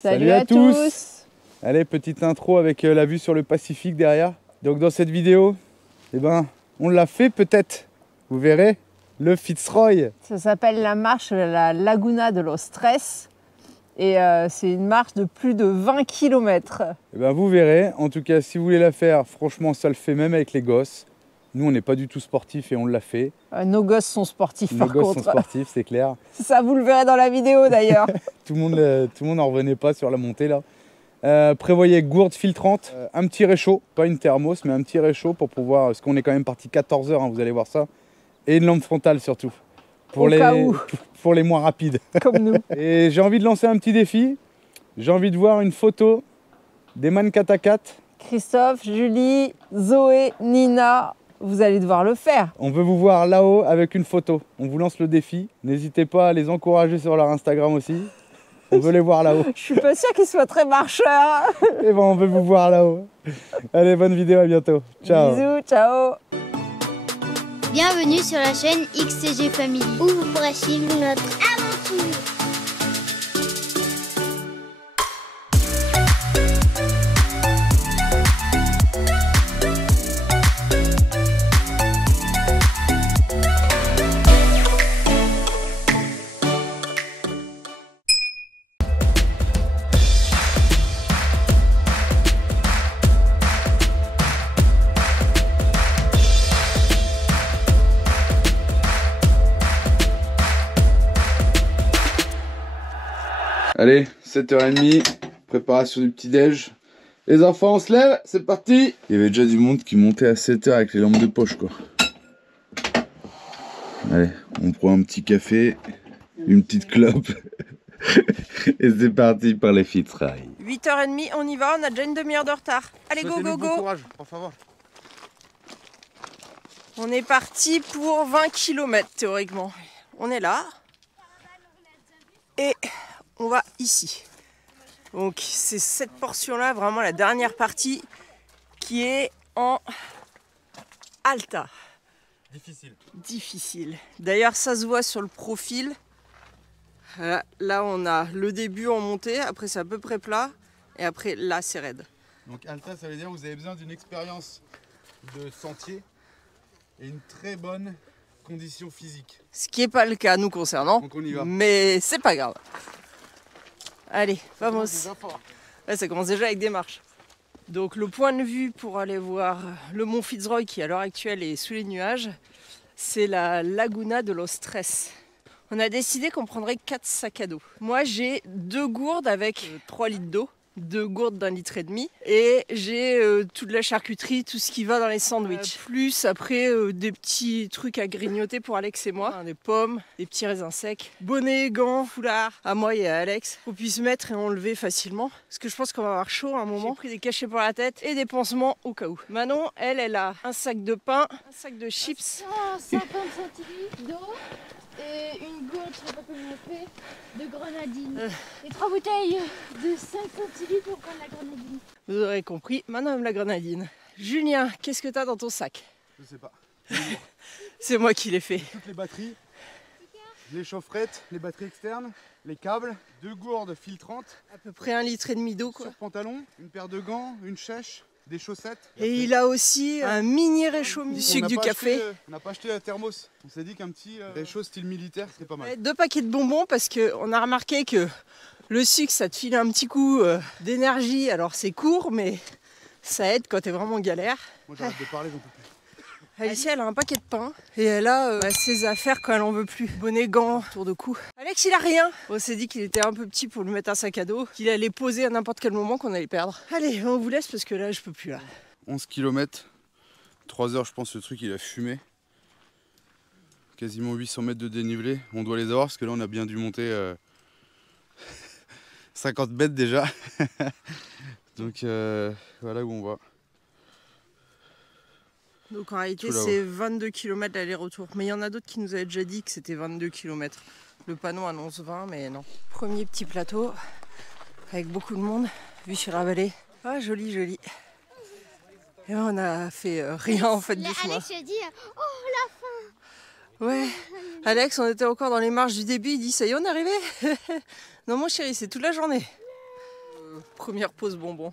Salut à tous. Allez, petite intro avec la vue sur le Pacifique derrière. Donc dans cette vidéo, on l'a fait peut-être, vous verrez, le Fitzroy. Ça s'appelle la marche la Laguna de los Tres et c'est une marche de plus de 20 km. Vous verrez, en tout cas si vous voulez la faire, franchement ça le fait même avec les gosses. Nous on n'est pas du tout sportifs et on l'a fait. Nos gosses sont sportifs par contre. Nos gosses sont sportifs, c'est clair. Ça vous le verrez dans la vidéo d'ailleurs. tout le monde n'en revenait pas sur la montée là. Prévoyez gourde filtrante, un petit réchaud, pas une thermos mais un petit réchaud pour pouvoir, parce qu'on est quand même parti 14 heures, hein, vous allez voir ça. Et une lampe frontale surtout, pour les moins rapides. Comme nous. Et j'ai envie de lancer un petit défi, j'ai envie de voir une photo des Man 4x4. Christophe, Julie, Zoé, Nina, vous allez devoir le faire. On veut vous voir là-haut avec une photo, on vous lance le défi. N'hésitez pas à les encourager sur leur Instagram aussi. On veut les voir là-haut. Je suis pas sûre qu'ils soient très marcheurs. Et on veut vous voir là-haut. Allez, bonne vidéo, à bientôt. Ciao. Bisous, ciao. Bienvenue sur la chaîne XCG Family, où vous pourrez suivre notre aventure. Allez, 7h30, préparation du petit-déj. Les enfants, on se lève, c'est parti. Il y avait déjà du monde qui montait à 7h avec les lampes de poche, quoi. Allez, on prend un petit café, une petite clope. Et c'est parti par les Fitzroy. 8h30, on y va, on a déjà une demi-heure de retard. Allez, go, go, go. Bon courage, por favor. On est parti pour 20 km théoriquement. On est là. Et on va ici. Donc c'est cette portion-là, vraiment la dernière partie, qui est en alta. Difficile. D'ailleurs, ça se voit sur le profil. Là, on a le début en montée, après c'est à peu près plat, et après là, c'est raide. Donc alta, ça veut dire que vous avez besoin d'une expérience de sentier et une très bonne condition physique. Ce qui n'est pas le cas nous concernant, donc on y va. Mais c'est pas grave. Allez, vamos. Ouais, ça commence déjà avec des marches. Donc le point de vue pour aller voir le mont Fitzroy, qui à l'heure actuelle est sous les nuages, c'est la Laguna de los Tres. On a décidé qu'on prendrait 4 sacs à dos. Moi j'ai 2 gourdes avec 3 litres d'eau, 2 gourdes d'1,5 litre, et j'ai toute la charcuterie, tout ce qui va dans les sandwichs. Plus après des petits trucs à grignoter pour Alex et moi, des pommes, des petits raisins secs, bonnet, gants, foulard, à moi et à Alex, qu'on puisse mettre et enlever facilement. Parce que je pense qu'on va avoir chaud à un moment. J'ai pris des cachets pour la tête et des pansements au cas où. Manon, elle a un sac de pain, un sac de chips. 150 centilitres d'eau. Et une gourde, je sais pas comment on fait, de grenadine. Et 3 bouteilles de 5 centilitres pour prendre la grenadine. Vous aurez compris, maintenant aime la grenadine. Julien, qu'est-ce que t'as dans ton sac? Je sais pas. C'est moi qui l'ai fait. Toutes les batteries, les chaufferettes, les batteries externes, les câbles, 2 gourdes filtrantes. À peu près 1,5 litre d'eau quoi. Sur pantalon, une paire de gants, une chèche, des chaussettes. Et il a aussi un mini réchaud, du sucre, du café. On n'a pas acheté la thermos. On s'est dit qu'un petit réchaud style militaire serait pas mal. 2 paquets de bonbons parce qu'on a remarqué que le sucre ça te file un petit coup d'énergie. Alors c'est court mais ça aide quand t'es vraiment galère. Moi j'arrête de parler, j'en peux plus. Alicia elle a un paquet de pain et elle a ses affaires quand elle en veut plus. Bonnet, gants, tour de cou. Alex il a rien. On s'est dit qu'il était un peu petit pour lui mettre un sac à dos, qu'il allait poser à n'importe quel moment qu'on allait perdre. Allez, on vous laisse parce que là je peux plus là. 11 km, 3 heures je pense le truc il a fumé. Quasiment 800 mètres de dénivelé. On doit les avoir parce que là on a bien dû monter 50 mètres déjà. Donc voilà où on va. Donc en réalité c'est 22 km l'aller-retour. Mais il y en a d'autres qui nous avaient déjà dit que c'était 22 km. Le panneau annonce 20 mais non. Premier petit plateau avec beaucoup de monde, vue sur la vallée. Ah joli joli. Et on a fait rien en fait du chemin. Alex a dit oh la fin. Ouais, Alex, on était encore dans les marches du début, il dit ça y est, on est arrivé. Non mon chéri, c'est toute la journée. première pause bonbon.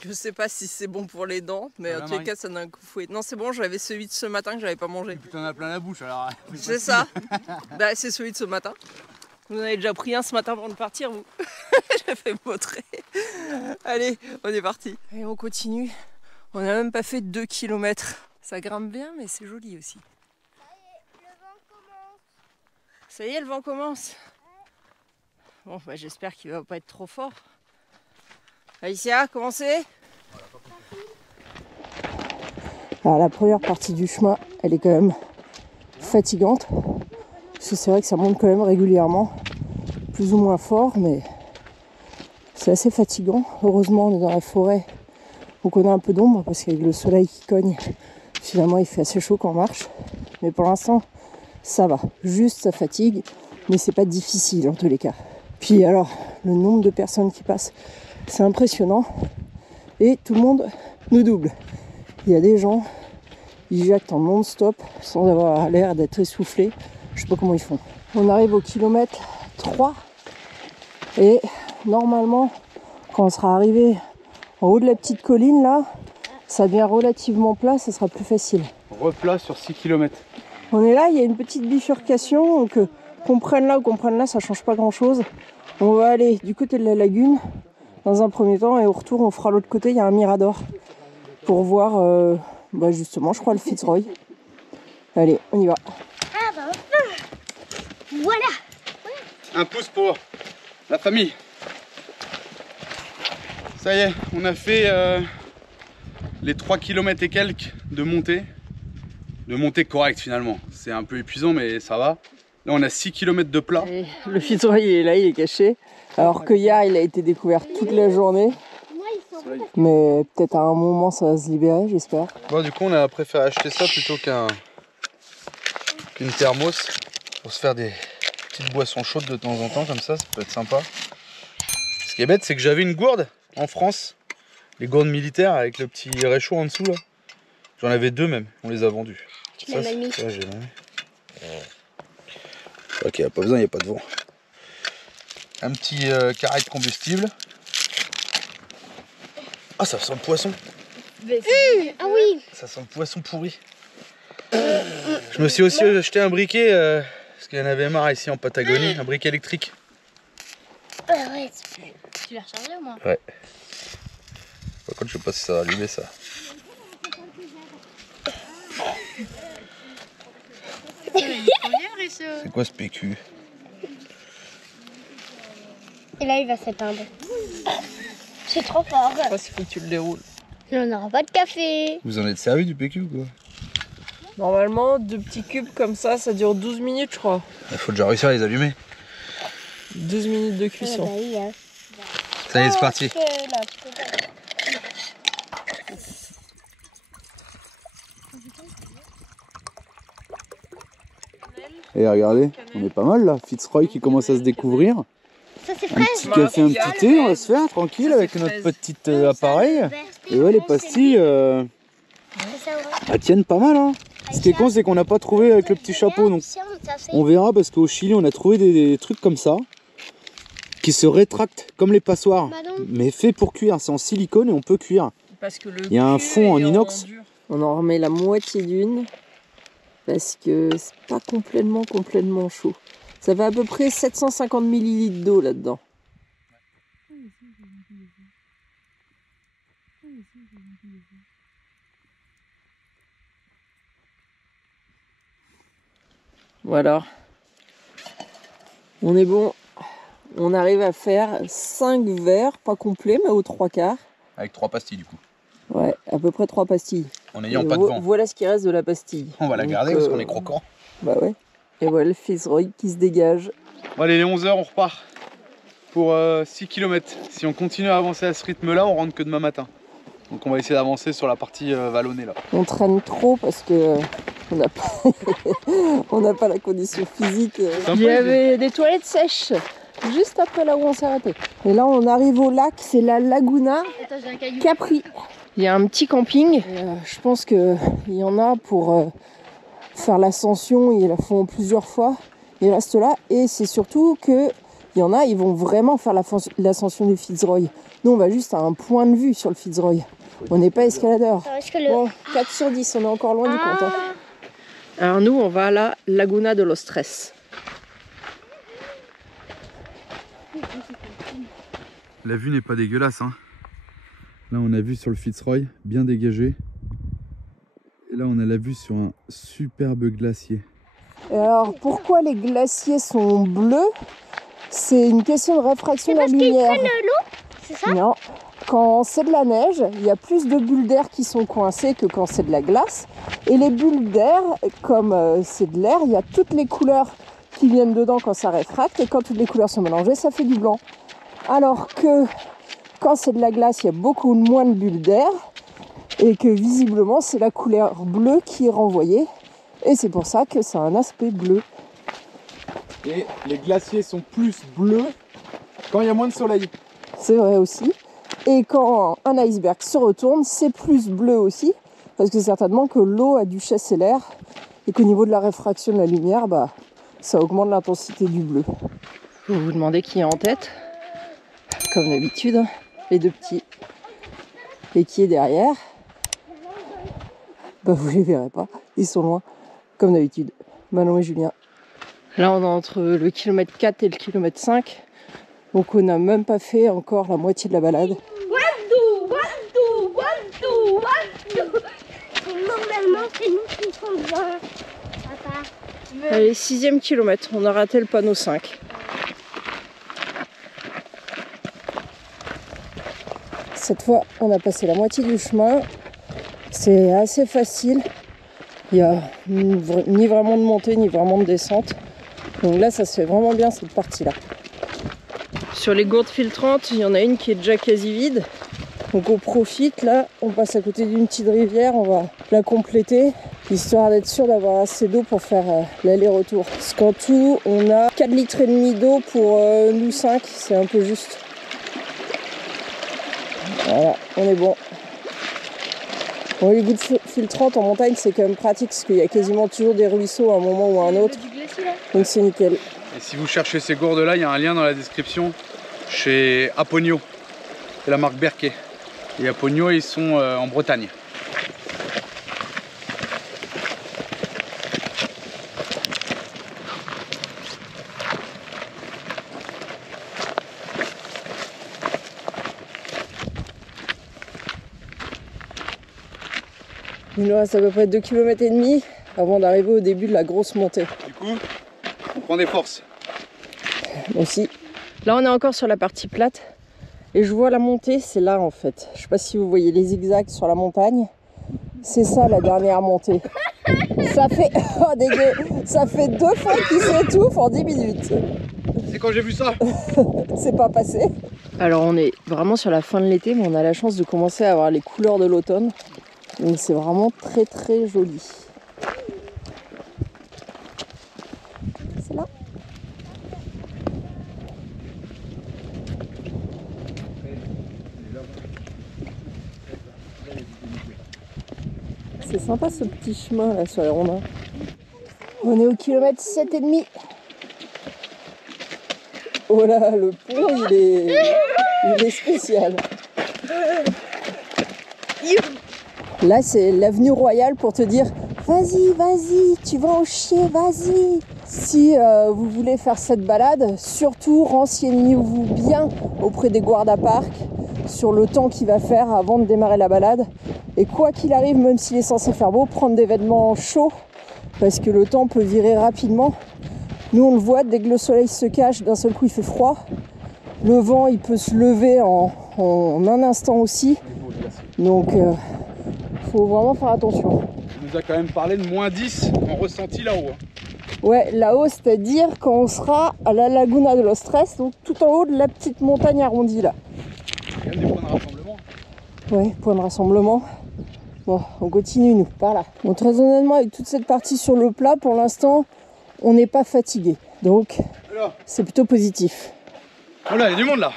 Je sais pas si c'est bon pour les dents, mais en tous les cas, ça donne un coup fouet. Non, c'est bon, j'avais celui de ce matin que j'avais pas mangé. Et puis t'en as plein la bouche alors. C'est ça. Bah, c'est celui de ce matin. Vous en avez déjà pris un ce matin avant de partir, vous. J'ai fait montrer. Allez, on est parti. Et on continue. On n'a même pas fait 2 km. Ça grimpe bien, mais c'est joli aussi. Ça y est, le vent commence. Bon, bah, j'espère qu'il va pas être trop fort. Alicia, commencez. Alors, la première partie du chemin, elle est quand même fatigante. Parce que c'est vrai que ça monte quand même régulièrement. Plus ou moins fort, mais c'est assez fatigant. Heureusement, on est dans la forêt. Donc on a un peu d'ombre parce qu'avec le soleil qui cogne, finalement il fait assez chaud quand on marche. Mais pour l'instant, ça va. Juste ça fatigue, mais c'est pas difficile en tous les cas. Puis alors, le nombre de personnes qui passent, c'est impressionnant. Et tout le monde nous double. Il y a des gens, ils jactent en non-stop sans avoir l'air d'être essoufflés. Je sais pas comment ils font. On arrive au kilomètre 3 et normalement, quand on sera arrivé en haut de la petite colline là, ça devient relativement plat, ça sera plus facile. Replat sur 6 km. On est là, il y a une petite bifurcation, donc qu'on prenne là ou qu'on prenne là, ça change pas grand chose. On va aller du côté de la lagune dans un premier temps et au retour on fera l'autre côté, il y a un mirador pour voir justement je crois le Fitzroy. Allez, on y va. Ah bah enfin. Voilà. Un pouce pour la famille. Ça y est, on a fait les 3 km et quelques de montée. De montée correcte finalement. C'est un peu épuisant mais ça va. Là on a 6 km de plat. Et le Fitzroy il est là, il est caché. Alors que hier il a été découvert toute la journée. Mais peut-être à un moment ça va se libérer, j'espère. Bon, du coup on a préféré acheter ça plutôt qu'une thermos. Pour se faire des petites boissons chaudes de temps en temps comme ça peut être sympa. Ce qui est bête c'est que j'avais une gourde en France. Les gourdes militaires avec le petit réchaud en dessous là. J'en avais 2 même, on les a vendus. Tu l'as mal mis. Ouais, j'ai mal mis. Ok, pas besoin, il n'y a pas de vent. Un petit carré de combustible. Ah, ça sent le poisson. Ah oui. Ça sent le poisson pourri. Je me suis aussi acheté un briquet, parce qu'il y en avait marre ici en Patagonie, un briquet électrique. Ouais, tu l'as rechargé au moins. Ouais. Par contre, je sais pas si ça va allumer ça. C'est quoi ce PQ? Et là, il va s'éteindre. C'est trop fort. Je sais pas s'il faut que tu le déroules. On n'aura pas de café. Vous en êtes servi du PQ ou quoi? Normalement, 2 petits cubes comme ça dure 12 minutes je crois. Il faut déjà réussir à les allumer. 12 minutes de cuisson. Ça y est, c'est parti. Et regardez, on est pas mal là. Fitzroy qui commence à se découvrir. Ça, c'est Un frais. petit café, un petit thé, on va se faire tranquille avec notre petit appareil. Et ouais, les pastilles, elles tiennent pas mal. Hein. Ce qui est con, c'est qu'on n'a pas trouvé avec le petit chapeau. Donc on verra parce qu'au Chili, on a trouvé des trucs comme ça qui se rétractent comme les passoires, mais fait pour cuire. C'est en silicone et on peut cuire. Parce que il y a un fond en inox. On en remet la moitié d'une parce que c'est pas complètement chaud. Ça fait à peu près 750 ml d'eau là-dedans. Voilà. On est bon. On arrive à faire 5 verres, pas complets, mais aux 3/4. Avec 3 pastilles du coup. Ouais, à peu près 3 pastilles. En n'ayant pas de vent. Voilà ce qui reste de la pastille. On va la garder parce qu'on est croquant. Bah ouais. Et voilà le Fitzroy qui se dégage. Bon, allez, les 11h, on repart pour 6 km. Si on continue à avancer à ce rythme-là, on rentre que demain matin. Donc on va essayer d'avancer sur la partie vallonnée là. On traîne trop parce que on n'a pas... on n'a pas la condition physique. Il y avait des toilettes sèches juste après là où on s'est arrêté. Et là on arrive au lac, c'est la Laguna Capri. Il y a un petit camping. Je pense qu'il y en a pour faire l'ascension, ils la font plusieurs fois. Ils restent là et c'est surtout qu'il Il y en a, ils vont vraiment faire l'ascension du Fitzroy. Nous, on va juste à un point de vue sur le Fitzroy. On n'est pas escaladeur. Bon, 4 sur 10, on est encore loin du compte. Hein. Alors nous, on va à la Laguna de los Tres. La vue n'est pas dégueulasse. Hein. Là, on a vu sur le Fitzroy, bien dégagé. Et là, on a la vue sur un superbe glacier. Et alors, pourquoi les glaciers sont bleus? C'est une question de réfraction de la lumière. Parce qu'ils prennent l'eau, c'est ça? Non. Quand c'est de la neige, il y a plus de bulles d'air qui sont coincées que quand c'est de la glace. Et les bulles d'air, comme c'est de l'air, il y a toutes les couleurs qui viennent dedans quand ça réfracte. Et quand toutes les couleurs sont mélangées, ça fait du blanc. Alors que quand c'est de la glace, il y a beaucoup moins de bulles d'air. Et que visiblement, c'est la couleur bleue qui est renvoyée. Et c'est pour ça que ça a un aspect bleu. Et les glaciers sont plus bleus quand il y a moins de soleil. C'est vrai aussi. Et quand un iceberg se retourne, c'est plus bleu aussi, parce que certainement que l'eau a dû chasser l'air et qu'au niveau de la réfraction de la lumière, ça augmente l'intensité du bleu. Vous vous demandez qui est en tête? Comme d'habitude, les deux petits. Et qui est derrière? Vous les verrez pas, ils sont loin, comme d'habitude. Manon et Julien. Là, on est entre le kilomètre 4 et le kilomètre 5. Donc on n'a même pas fait encore la moitié de la balade. Normalement, c'est nous qui sommes bien. Papa. Allez, 6e kilomètre, on a raté le panneau 5. Cette fois, on a passé la moitié du chemin. C'est assez facile. Il n'y a ni vraiment de montée, ni vraiment de descente. Donc là, ça se fait vraiment bien cette partie-là. Sur les gourdes filtrantes, il y en a une qui est déjà quasi vide. Donc on profite, là, on passe à côté d'une petite rivière, on va la compléter, histoire d'être sûr d'avoir assez d'eau pour faire l'aller-retour. Parce qu'en tout, on a 4,5 litres d'eau pour nous 5, c'est un peu juste. Voilà, on est bon. Bon, les gouttes filtrantes en montagne, c'est quand même pratique, parce qu'il y a quasiment toujours des ruisseaux à un moment ou à un autre. Donc c'est nickel. Et si vous cherchez ces gourdes là, il y a un lien dans la description chez Aponio. C'est la marque Berquet. Et Aponio, ils sont en Bretagne. Il nous reste à peu près 2,5 km avant d'arriver au début de la grosse montée. Du coup, on prend des forces. Aussi. Là, on est encore sur la partie plate. Et je vois la montée, c'est là en fait. Je sais pas si vous voyez les zigzags sur la montagne. C'est ça la dernière montée. Ça fait... Oh dégueu. Ça fait 2 fois qu'il s'étouffe en 10 minutes. C'est quand j'ai vu ça. C'est pas passé. Alors on est vraiment sur la fin de l'été, mais on a la chance de commencer à avoir les couleurs de l'automne. Donc c'est vraiment très très joli. C'est là. C'est sympa ce petit chemin là sur les rondins. On est au kilomètre 7,5. Oh là, le pont il est spécial. Là c'est l'avenue Royale pour te dire vas-y, vas-y, tu vas en chier, vas-y. Si vous voulez faire cette balade, surtout renseignez-vous bien auprès des guarda-parcs sur le temps qu'il va faire avant de démarrer la balade. Et quoi qu'il arrive, même s'il est censé faire beau, prendre des vêtements chauds parce que le temps peut virer rapidement. Nous on le voit, dès que le soleil se cache, d'un seul coup il fait froid. Le vent il peut se lever en un instant aussi. Donc faut vraiment faire attention. Il nous a quand même parlé de moins 10 en ressenti là-haut. Ouais, là-haut, c'est-à-dire quand on sera à la Laguna de los Tres, donc tout en haut de la petite montagne arrondie là. Il y a même des points de rassemblement. Ouais, point de rassemblement. Bon, on continue nous, par là. Bon, très honnêtement, avec toute cette partie sur le plat, pour l'instant, on n'est pas fatigué. Donc, c'est plutôt positif. Oh là, il y a du monde là.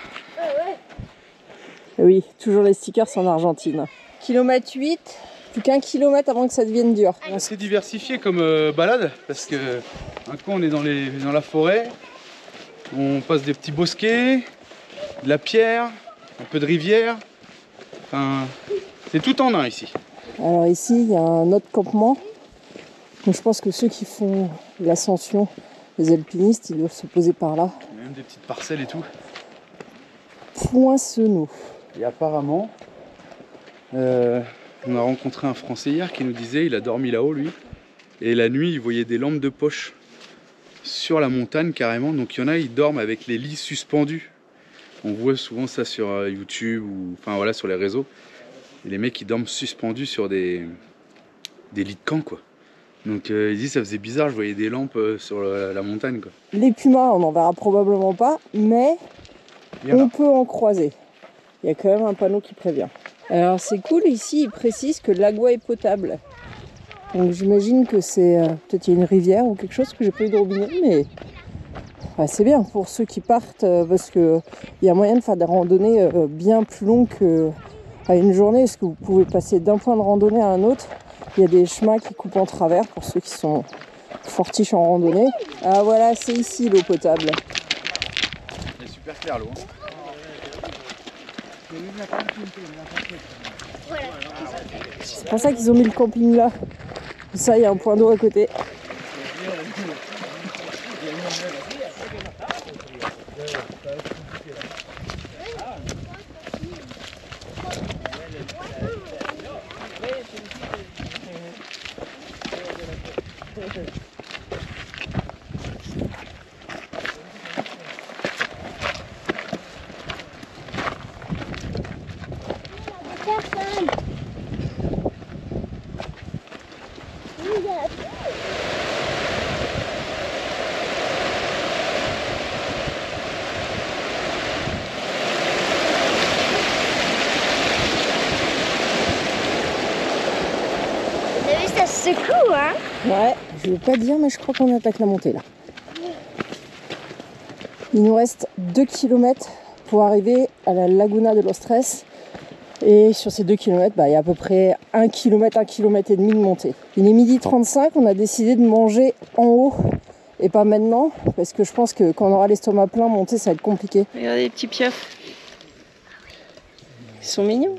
Et oui, toujours les stickers en Argentine. Kilomètre 8, plus qu'1 kilomètre avant que ça devienne dur. C'est diversifié comme balade parce que un coup on est dans la forêt, On passe des petits bosquets, de la pierre, un peu de rivière. Enfin, c'est tout en un ici. Alors ici, il y a un autre campement. Donc je pense que ceux qui font l'ascension, les alpinistes, ils doivent se poser par là. Il y a même des petites parcelles et tout. Poincenot. Et apparemment, on a rencontré un Français hier qui nous disait, il a dormi là-haut lui, et la nuit il voyait des lampes de poche sur la montagne carrément. Donc il y en a, ils dorment avec les lits suspendus. On voit souvent ça sur YouTube ou enfin voilà sur les réseaux. Et les mecs ils dorment suspendus sur des lits de camp quoi. Donc il dit ça faisait bizarre, je voyais des lampes sur la montagne quoi. Les pumas, on n'en verra probablement pas, mais on peut en croiser. Il y a quand même un panneau qui prévient. Alors c'est cool, ici il précise que l'agua est potable. Donc j'imagine que c'est peut-être il y a une rivière ou quelque chose, que j'ai pas eu de robinet, mais c'est bien pour ceux qui partent parce qu'il y a moyen de faire des randonnées bien plus longues qu'à une journée, parce que vous pouvez passer d'un point de randonnée à un autre. Il y a des chemins qui coupent en travers pour ceux qui sont fortiches en randonnée. Ah voilà, c'est ici l'eau potable. C'est super clair l'eau. C'est pour ça qu'ils ont mis le camping là. Ça, il y a un point d'eau à côté. Ça secoue, hein? Ouais, je ne veux pas dire, mais je crois qu'on attaque la montée là. Il nous reste 2 km pour arriver à la Laguna de los Tres. Et sur ces 2 km, il y a à peu près 1 km, 1 km et demi de montée. Il est 12h35, on a décidé de manger en haut et pas maintenant, parce que je pense que quand on aura l'estomac plein, monter ça va être compliqué. Regardez les petits piafs. Ils sont mignons.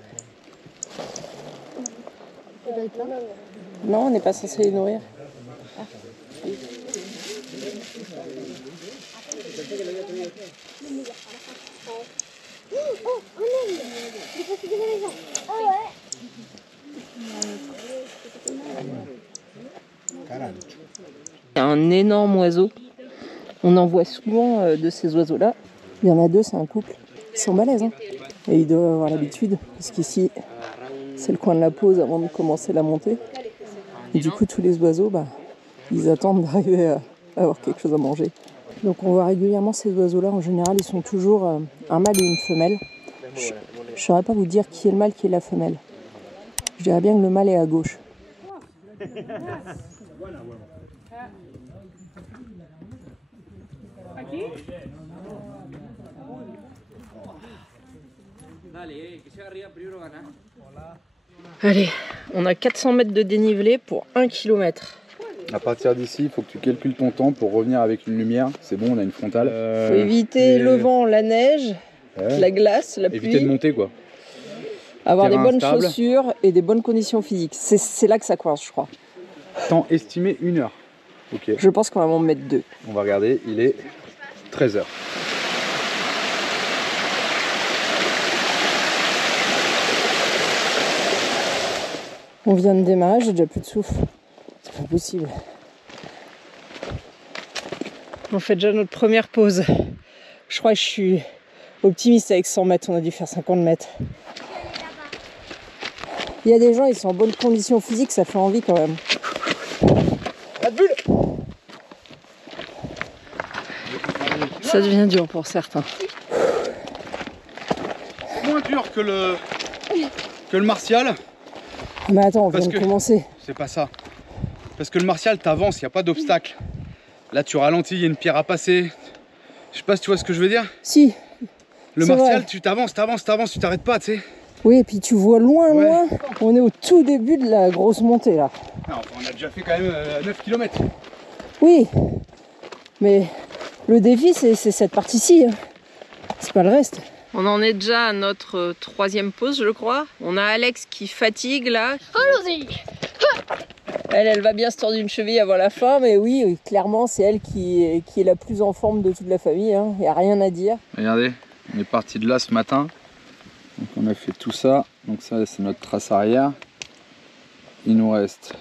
Non, on n'est pas censé les nourrir. Il y a un énorme oiseau. On en voit souvent de ces oiseaux-là. Il y en a 2, c'est un couple. Ils sont balèzes, hein. Et ils doivent avoir l'habitude, parce qu'ici, c'est le coin de la pause avant de commencer la montée. Et du coup, tous les oiseaux, ils attendent d'arriver à avoir quelque chose à manger. Donc on voit régulièrement ces oiseaux-là. En général, ils sont toujours un mâle et une femelle. Je ne saurais pas vous dire qui est le mâle, qui est la femelle. Je dirais bien que le mâle est à gauche. Allez, on a 400 mètres de dénivelé pour 1 km. À partir d'ici, il faut que tu calcules ton temps pour revenir avec une lumière. C'est bon, on a une frontale. Faut éviter le vent, la neige, la glace, la pluie. Éviter de monter quoi. Avoir des bonnes chaussures et des bonnes conditions physiques. C'est là que ça coince, je crois. Temps estimé 1 heure. Ok. Je pense qu'on va en mettre 2. On va regarder, il est 13h. On vient de démarrer, j'ai déjà plus de souffle. C'est pas possible. On fait déjà notre première pause. Je crois que je suis optimiste avec 100 mètres, on a dû faire 50 mètres. Il y a des gens, ils sont en bonne condition physique, ça fait envie quand même. La bulle! Ça devient dur pour certains. Moins dur que le martial. Mais attends, on vient de commencer. C'est pas ça. Parce que le martial, t'avances, il n'y a pas d'obstacle. Là, tu ralentis, il y a une pierre à passer. Je sais pas si tu vois ce que je veux dire. Si. Le martial, tu t'avances, tu t'arrêtes pas, tu sais. Oui, et puis tu vois loin, loin. On est au tout début de la grosse montée, là. Non, on a déjà fait quand même 9 km. Oui, mais Le défi, c'est cette partie-ci. Hein. C'est pas le reste. On en est déjà à notre 3e pause, je crois. On a Alex qui fatigue là. Allons-y. Elle va bien se tordre une cheville avant la fin, mais oui, clairement, c'est elle qui est la plus en forme de toute la famille. Hein. Il n'y a rien à dire. Regardez, on est parti de là ce matin. Donc on a fait tout ça. Donc ça, c'est notre trace arrière. Il nous reste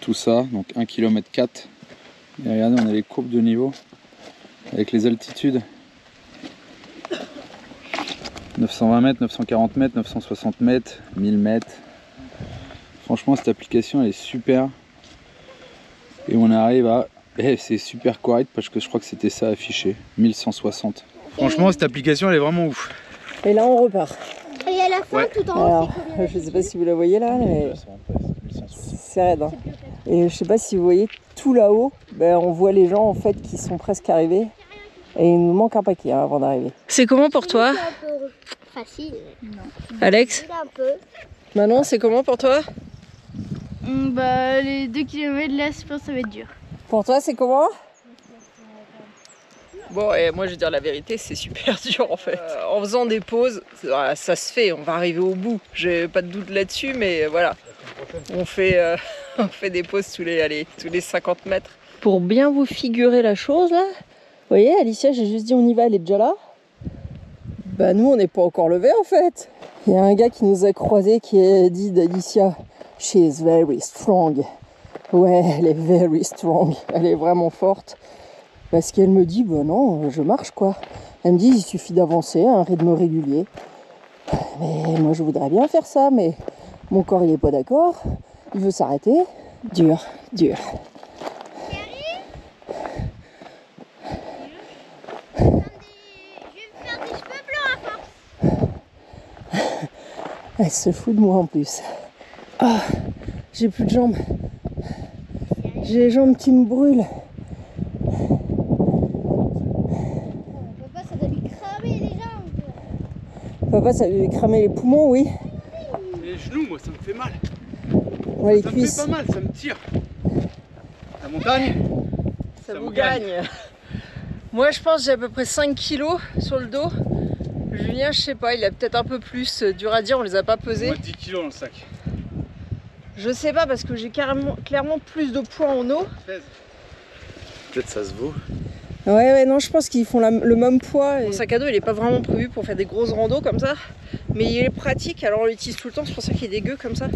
tout ça, donc 1,4 km. Et regardez, on a les courbes de niveau avec les altitudes. 920 mètres, 940 mètres, 960 mètres, 1000 mètres. Franchement, cette application elle est super. Et on arrive à... c'est super correct parce que je crois que c'était ça affiché. 1160. Franchement, cette application elle est vraiment ouf. Et là, on repart. Et à la fin, Ouais. tout en haut, Alors, c'est combien? je sais pas si vous la voyez là, mais c'est raide. Hein. Et je sais pas si vous voyez tout là-haut, ben, on voit les gens en fait qui sont presque arrivés. Et il nous manque un paquet hein, avant d'arriver. C'est comment pour toi, C'est un peu facile. Non. Alex? Un peu. Manon, c'est comment pour toi? Bah, les 2 km là, je pense que ça va être dur. Pour toi, c'est comment? Bon, et moi je vais dire la vérité, c'est super dur en fait. En faisant des pauses, ça se fait, on va arriver au bout. J'ai pas de doute là-dessus, mais voilà. On fait des pauses tous les 50 mètres. Pour bien vous figurer la chose là, vous voyez, Alicia, j'ai juste dit on y va, elle est déjà là. Bah nous, on n'est pas encore levé en fait. Il y a un gars qui nous a croisés qui a dit d'Alicia, she is very strong. Ouais, elle est very strong, elle est vraiment forte. Parce qu'elle me dit, bah non, je marche quoi. Elle me dit, il suffit d'avancer à un rythme régulier. Mais moi je voudrais bien faire ça, mais mon corps il est pas d'accord. Il veut s'arrêter. Dur, dur. Je vais me faire des cheveux blancs à force. Elle se fout de moi en plus. Ah, j'ai plus de jambes. J'ai les jambes qui me brûlent. Papa, ça doit lui cramer les jambes. Papa, ça lui a cramé les poumons, oui. Les genoux, moi ça me fait mal. Ouais, les Ça me cuisses. fait pas mal, ça me tire. La montagne, Ça Ça vous vous gagne. gagne. Moi, je pense que j'ai à peu près 5 kilos sur le dos. Julien, je sais pas, il a peut-être un peu plus. Dur à dire, on les a pas pesés. moi 10 kilos dans le sac. Je sais pas parce que j'ai clairement plus de poids en eau. Peut-être ça se vaut. Ouais, non, je pense qu'ils font le même poids. Mon sac à dos, il est pas vraiment prévu pour faire des grosses randos comme ça. Mais il est pratique, alors on l'utilise tout le temps, c'est pour ça qu'il est dégueu comme ça.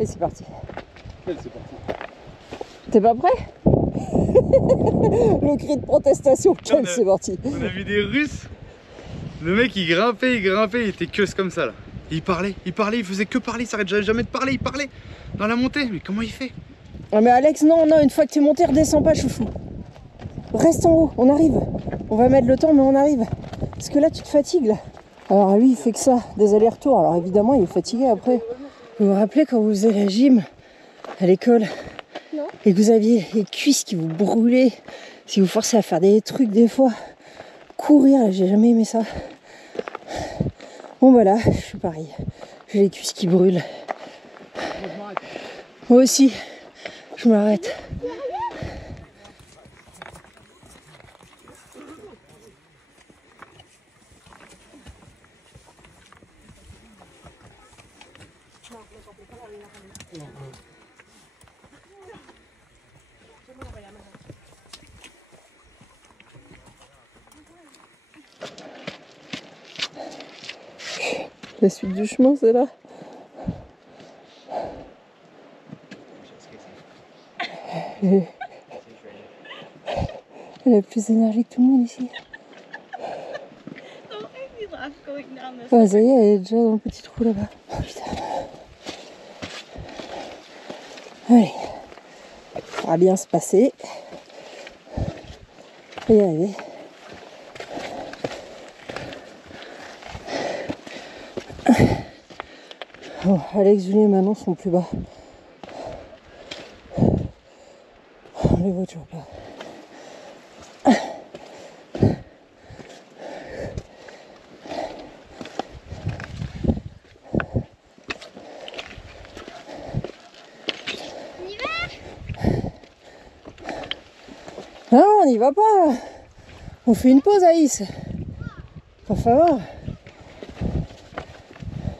Et c'est parti. C'est parti. T'es pas prêt? Le cri de protestation, quel c'est parti. On a vu des Russes. Le mec il grimpait, il était que comme ça là. Il parlait, il faisait que parler, il s'arrêtait jamais de parler, il parlait dans la montée. Mais comment il fait? Ah mais Alex, non, une fois que t'es monté, redescends pas, chouchou. Reste en haut, on arrive. On va mettre le temps, mais on arrive. Parce que là, tu te fatigues là. Alors lui, il fait que ça, des allers-retours. Alors évidemment, il est fatigué après. Vous vous rappelez quand vous faisiez la gym à l'école? Non. Et que vous aviez les cuisses qui vous brûlaient, si vous forcez à faire des trucs des fois. Courir, j'ai jamais aimé ça. Bon voilà, je suis pareil. J'ai les cuisses qui brûlent. Moi aussi, je m'arrête. La suite du chemin, c'est là. Elle a plus d'énergie que tout le monde ici. Ah, ça y est, elle est déjà dans le petit trou là-bas. Oh putain. Allez. Ça va bien se passer. On va y arriver. Oh, Alex, Julien et Manon sont plus bas. On les voit toujours pas. Non, on n'y va pas. On fait une pause, Aïs. Va falloir.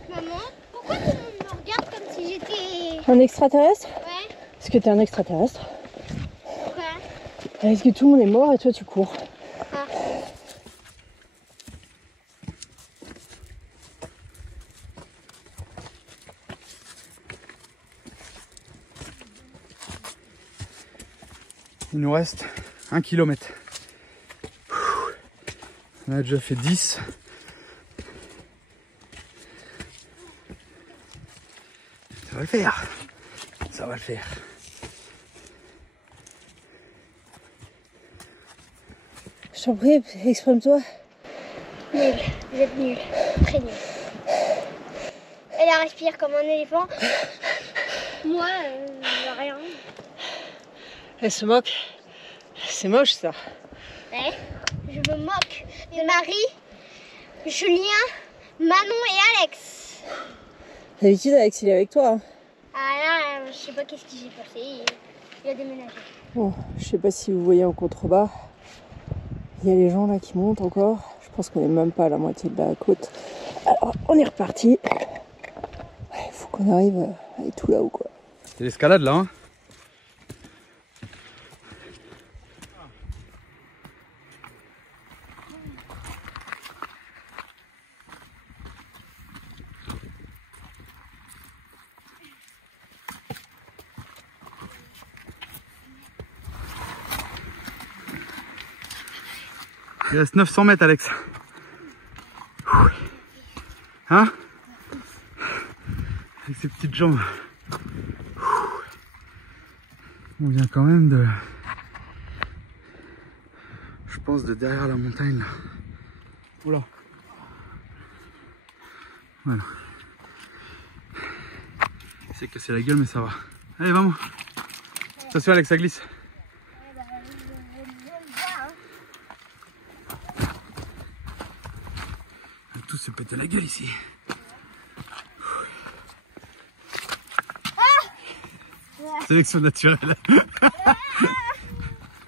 Maman, pourquoi tout le monde me regarde comme si j'étais... Un extraterrestre? Ouais. Est-ce que t'es un extraterrestre? Pourquoi? Est-ce que tout le monde est mort et toi tu cours? Ah. Il nous reste 1 km. On a déjà fait 10. Ça va le faire. Ça va le faire. Je t'en prie, exprime-toi. Nul, vous êtes nuls, très nuls. Elle respire comme un éléphant. Moi, rien. Elle se moque. C'est moche ça. Ouais. Je me moque de Marie, Julien, Manon et Alex. D'habitude, Alex il est avec toi. Hein. Ah là, je sais pas qu'est-ce qui s'est passé. Il a déménagé. Bon, je sais pas si vous voyez en contrebas. Il y a les gens là qui montent encore. Je pense qu'on est même pas à la moitié de la côte. Alors, on est reparti. Il faut qu'on arrive à aller tout là-haut quoi. C'est l'escalade là, hein. Il reste 900 mètres, Alex. Hein? Avec ses petites jambes. On vient quand même de... Je pense de derrière la montagne là. Oula. Voilà. Il s'est cassé la gueule mais ça va. Allez, vamos. Attention Alex, ça glisse. Tout se pète la gueule ici. Sélection naturelle.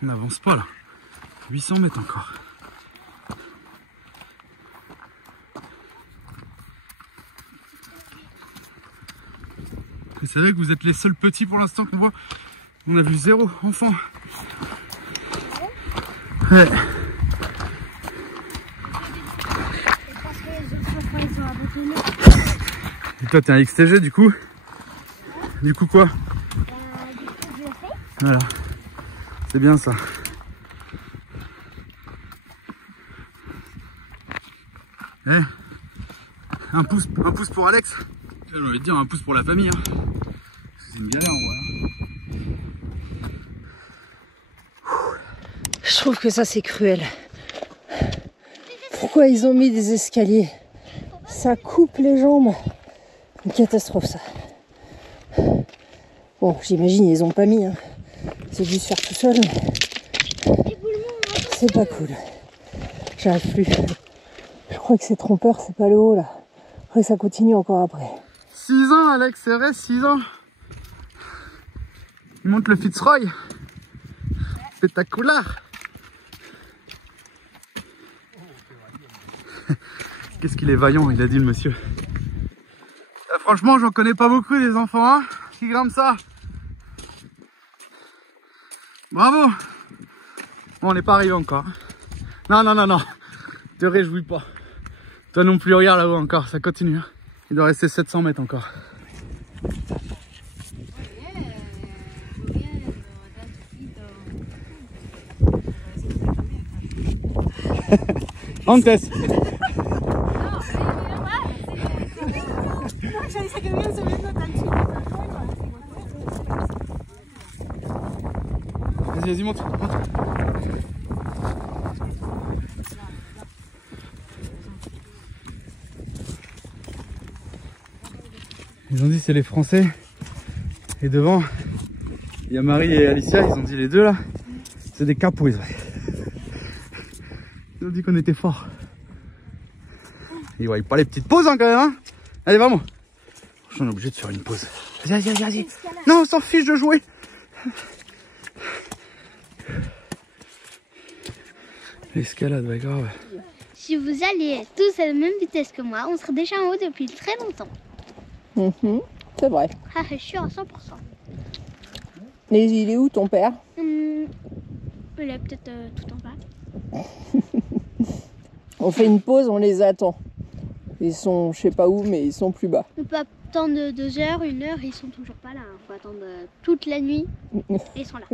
On n'avance pas là. 800 mètres encore. Vous savez que vous êtes les seuls petits pour l'instant qu'on voit. On a vu 0 enfant. Ouais. Et toi t'es un XTG du coup? Du coup quoi? Voilà. C'est bien ça. Eh, un pouce pour Alex. J'ai envie de dire un pouce pour la famille. Hein. C'est une galère en vrai. Je trouve que ça c'est cruel. Pourquoi ils ont mis des escaliers? Ça coupe les jambes. Une catastrophe ça. Bon, j'imagine ils ont pas mis. Hein. C'est dû se faire tout seul. C'est pas cool. J'arrive plus. Je crois que c'est trompeur, c'est pas le haut là. Après ça continue encore après. 6 ans Alex, c'est vrai, 6 ans. Il monte le Fitzroy. Spectaculaire. Qu'est-ce qu'il est vaillant, il a dit le monsieur. Franchement, j'en connais pas beaucoup des enfants hein, qui grimpent ça. Bravo. Bon, on n'est pas arrivé encore. Non, non, non, non. Te réjouis pas. Toi non plus, regarde là-haut encore, ça continue. Hein. Il doit rester 700 mètres encore. Antes. Vas-y, vas-y, monte. Ils ont dit c'est les Français. Et devant, il y a Marie et Alicia, ils ont dit les deux là. C'est des capous. Ils ont dit qu'on était forts. Ils voient pas les petites pauses hein, quand même. Hein. Allez, vamos. On est obligé de faire une pause. Vas-y, vas-y, vas-y. Non, on s'en fiche de jouer. L'escalade, ouais, grave. Si vous alliez tous à la même vitesse que moi, on serait déjà en haut depuis très longtemps. C'est vrai. Ah, je suis à 100%. Mais il est où ton père? Il est peut-être tout en bas. On fait une pause, on les attend. Ils sont, je sais pas où, mais ils sont plus bas. On peut attendre 2 heures, 1 heure, ils sont toujours pas là. Il faut attendre toute la nuit et ils sont là.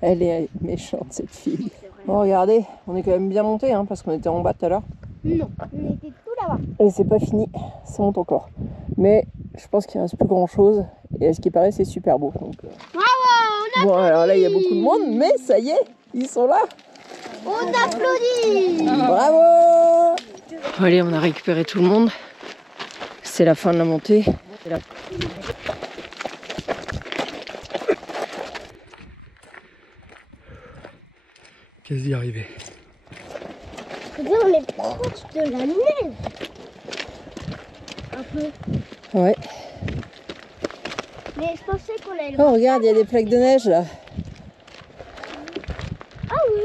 Elle est méchante cette fille. C'est vrai. Bon, regardez, on est quand même bien monté hein, parce qu'on était en bas tout à l'heure. Non, on était tout là-bas. Et c'est pas fini, ça monte encore. Mais je pense qu'il reste plus grand chose. Et à ce qui paraît, c'est super beau. Donc, Bravo, bon, alors là, il y a beaucoup de monde, mais ça y est, ils sont là. on applaudit. Bravo! Allez, on a récupéré tout le monde. C'est la fin de la montée. Quasi arrivé. On est proche de la neige. Un peu. Ouais. Mais je pensais qu'on allait le Oh, regarde, il y a des plaques de neige là. Ah oui,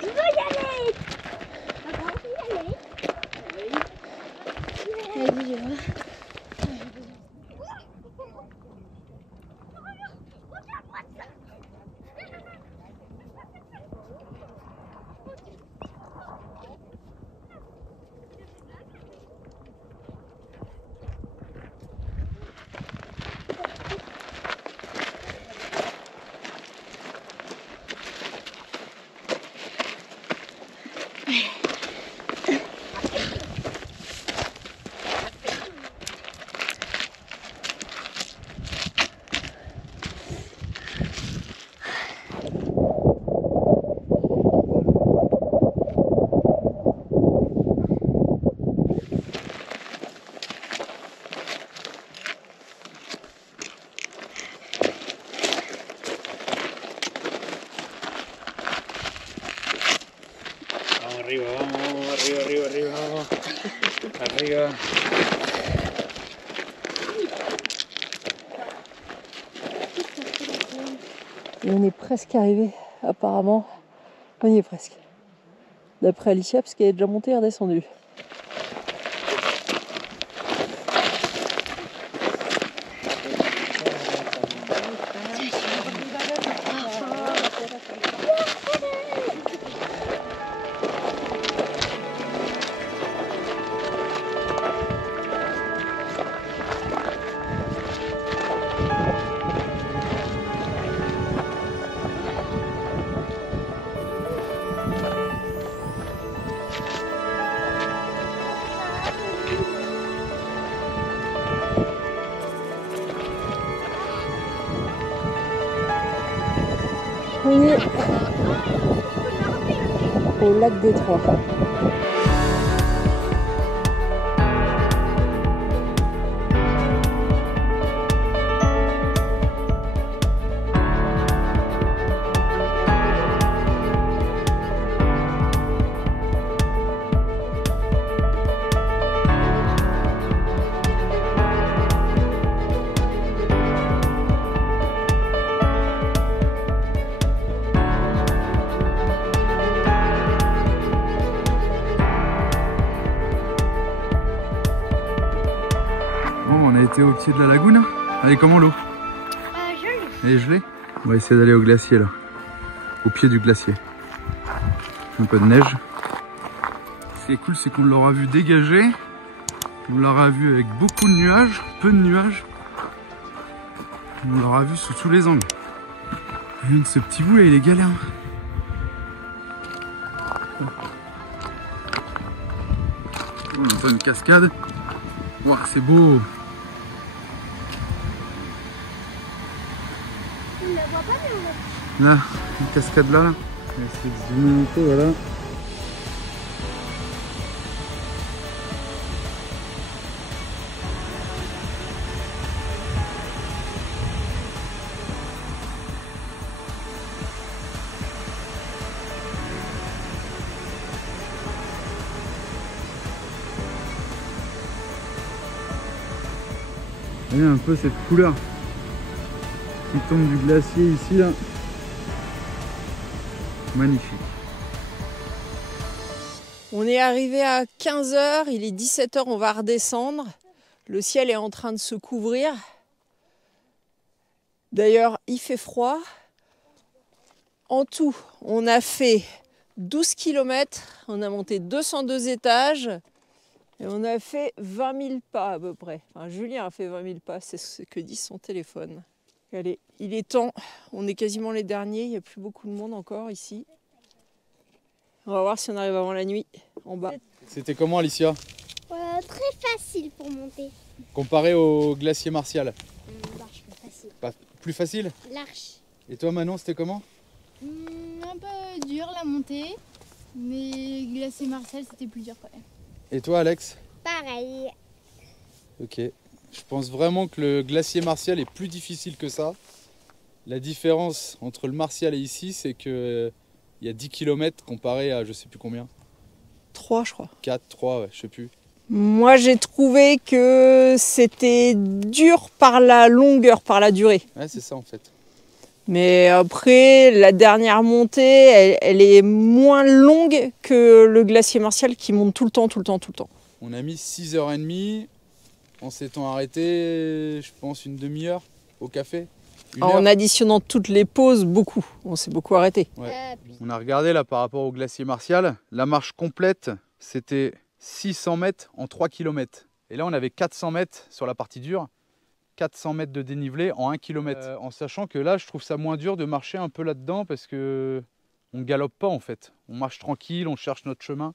je veux y aller. Papa, je veux y aller. Vas-y, je vois. Arriba, vamos, arriba, arriba, arriba, vamos. Arriba. Et on est presque arrivé, apparemment. On y est presque. D'après Alicia, parce qu'elle est déjà montée et redescendue. On est au lac des Trois. Bon, on a été au pied de la lagune. Elle est comment l'eau? Gelée. Elle est gelée. On va essayer d'aller au glacier là. Au pied du glacier. Un peu de neige. Ce qui est cool, c'est qu'on l'aura vu dégager. On l'aura vu avec beaucoup de nuages, peu de nuages. On l'aura vu sous tous les angles. Et ce petit bout là, il est galère. On entend une cascade. Wow, c'est beau. On la voit pas, mais on la... Là, une cascade là. On va essayer de zoomer un peu, voilà. Voyez un peu cette couleur qui tombe du glacier ici là. Magnifique. On est arrivé à 15 h, il est 17 h, on va redescendre. Le ciel est en train de se couvrir. D'ailleurs, il fait froid. En tout, on a fait 12 km, on a monté 202 étages et on a fait 20 000 pas à peu près. Enfin, Julien a fait 20 000 pas, c'est ce que dit son téléphone. Allez, il est temps, on est quasiment les derniers, il n'y a plus beaucoup de monde encore ici. On va voir si on arrive avant la nuit, en bas. C'était comment, Alicia? Très facile pour monter. Comparé au glacier Martial? L'arche plus facile. Pas plus facile? L'arche. Et toi, Manon, c'était comment? Un peu dur la montée, mais glacier Martial c'était plus dur quand même. Et toi, Alex? Pareil. Ok. Je pense vraiment que le glacier Martial est plus difficile que ça. La différence entre le Martial et ici, c'est que il y a 10 km comparé à je sais plus combien. 3 je crois. 4, 3, ouais, je sais plus. Moi j'ai trouvé que c'était dur par la longueur, par la durée. Ouais, c'est ça en fait. Mais après, la dernière montée, elle est moins longue que le glacier Martial qui monte tout le temps. On a mis 6h30 en s'étant arrêté, je pense, une demi-heure au café. En additionnant toutes les pauses, beaucoup. On s'est beaucoup arrêté. Ouais. On a regardé là par rapport au glacier Martial. La marche complète, c'était 600 mètres en 3 km. Et là, on avait 400 mètres sur la partie dure. 400 mètres de dénivelé en 1 km. En sachant que là, je trouve ça moins dur de marcher un peu là-dedans parce que on galope pas en fait. On marche tranquille, on cherche notre chemin.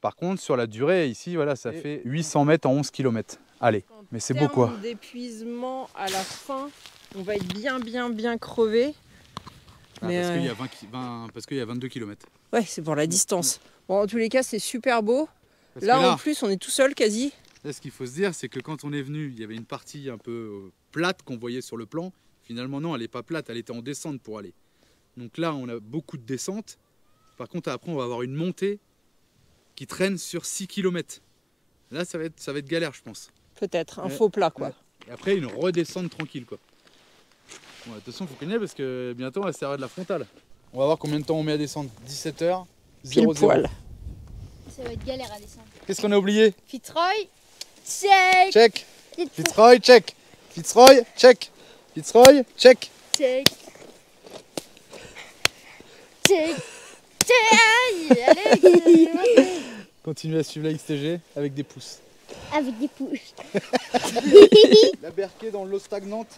Par contre, sur la durée, ici, voilà, ça fait 800 mètres en 11 km. Allez, mais c'est beau quoi. En termes d'épuisement, à la fin, on va être bien crevé. Mais parce qu'il y a 22 km. Ouais, c'est pour la distance. Bon, en tous les cas, c'est super beau. Parce là, en plus, on est tout seul quasi. Là, ce qu'il faut se dire, c'est que quand on est venu, il y avait une partie un peu plate qu'on voyait sur le plan. Finalement, non, elle n'est pas plate, elle était en descente pour aller. Donc là, on a beaucoup de descente. Par contre, après, on va avoir une montée qui traîne sur 6 km. Là, ça va être galère, je pense. Peut-être, un faux plat, quoi. Ouais. Et après, une redescente tranquille, quoi. Bon, attention, il faut cligner parce que bientôt, on va s'arrêter de la frontale. On va voir combien de temps on met à descendre. 17h, 0. Pile poil. Ça va être galère à descendre. Qu'est-ce qu'on a oublié? Fitzroy, check. Check. Fitzroy, check. Fitzroy, check. Fitzroy, check. Check. Check. Check. Allez. Continuez à suivre la XTG avec des pouces. Avec des pouces. La Berquée dans l'eau stagnante,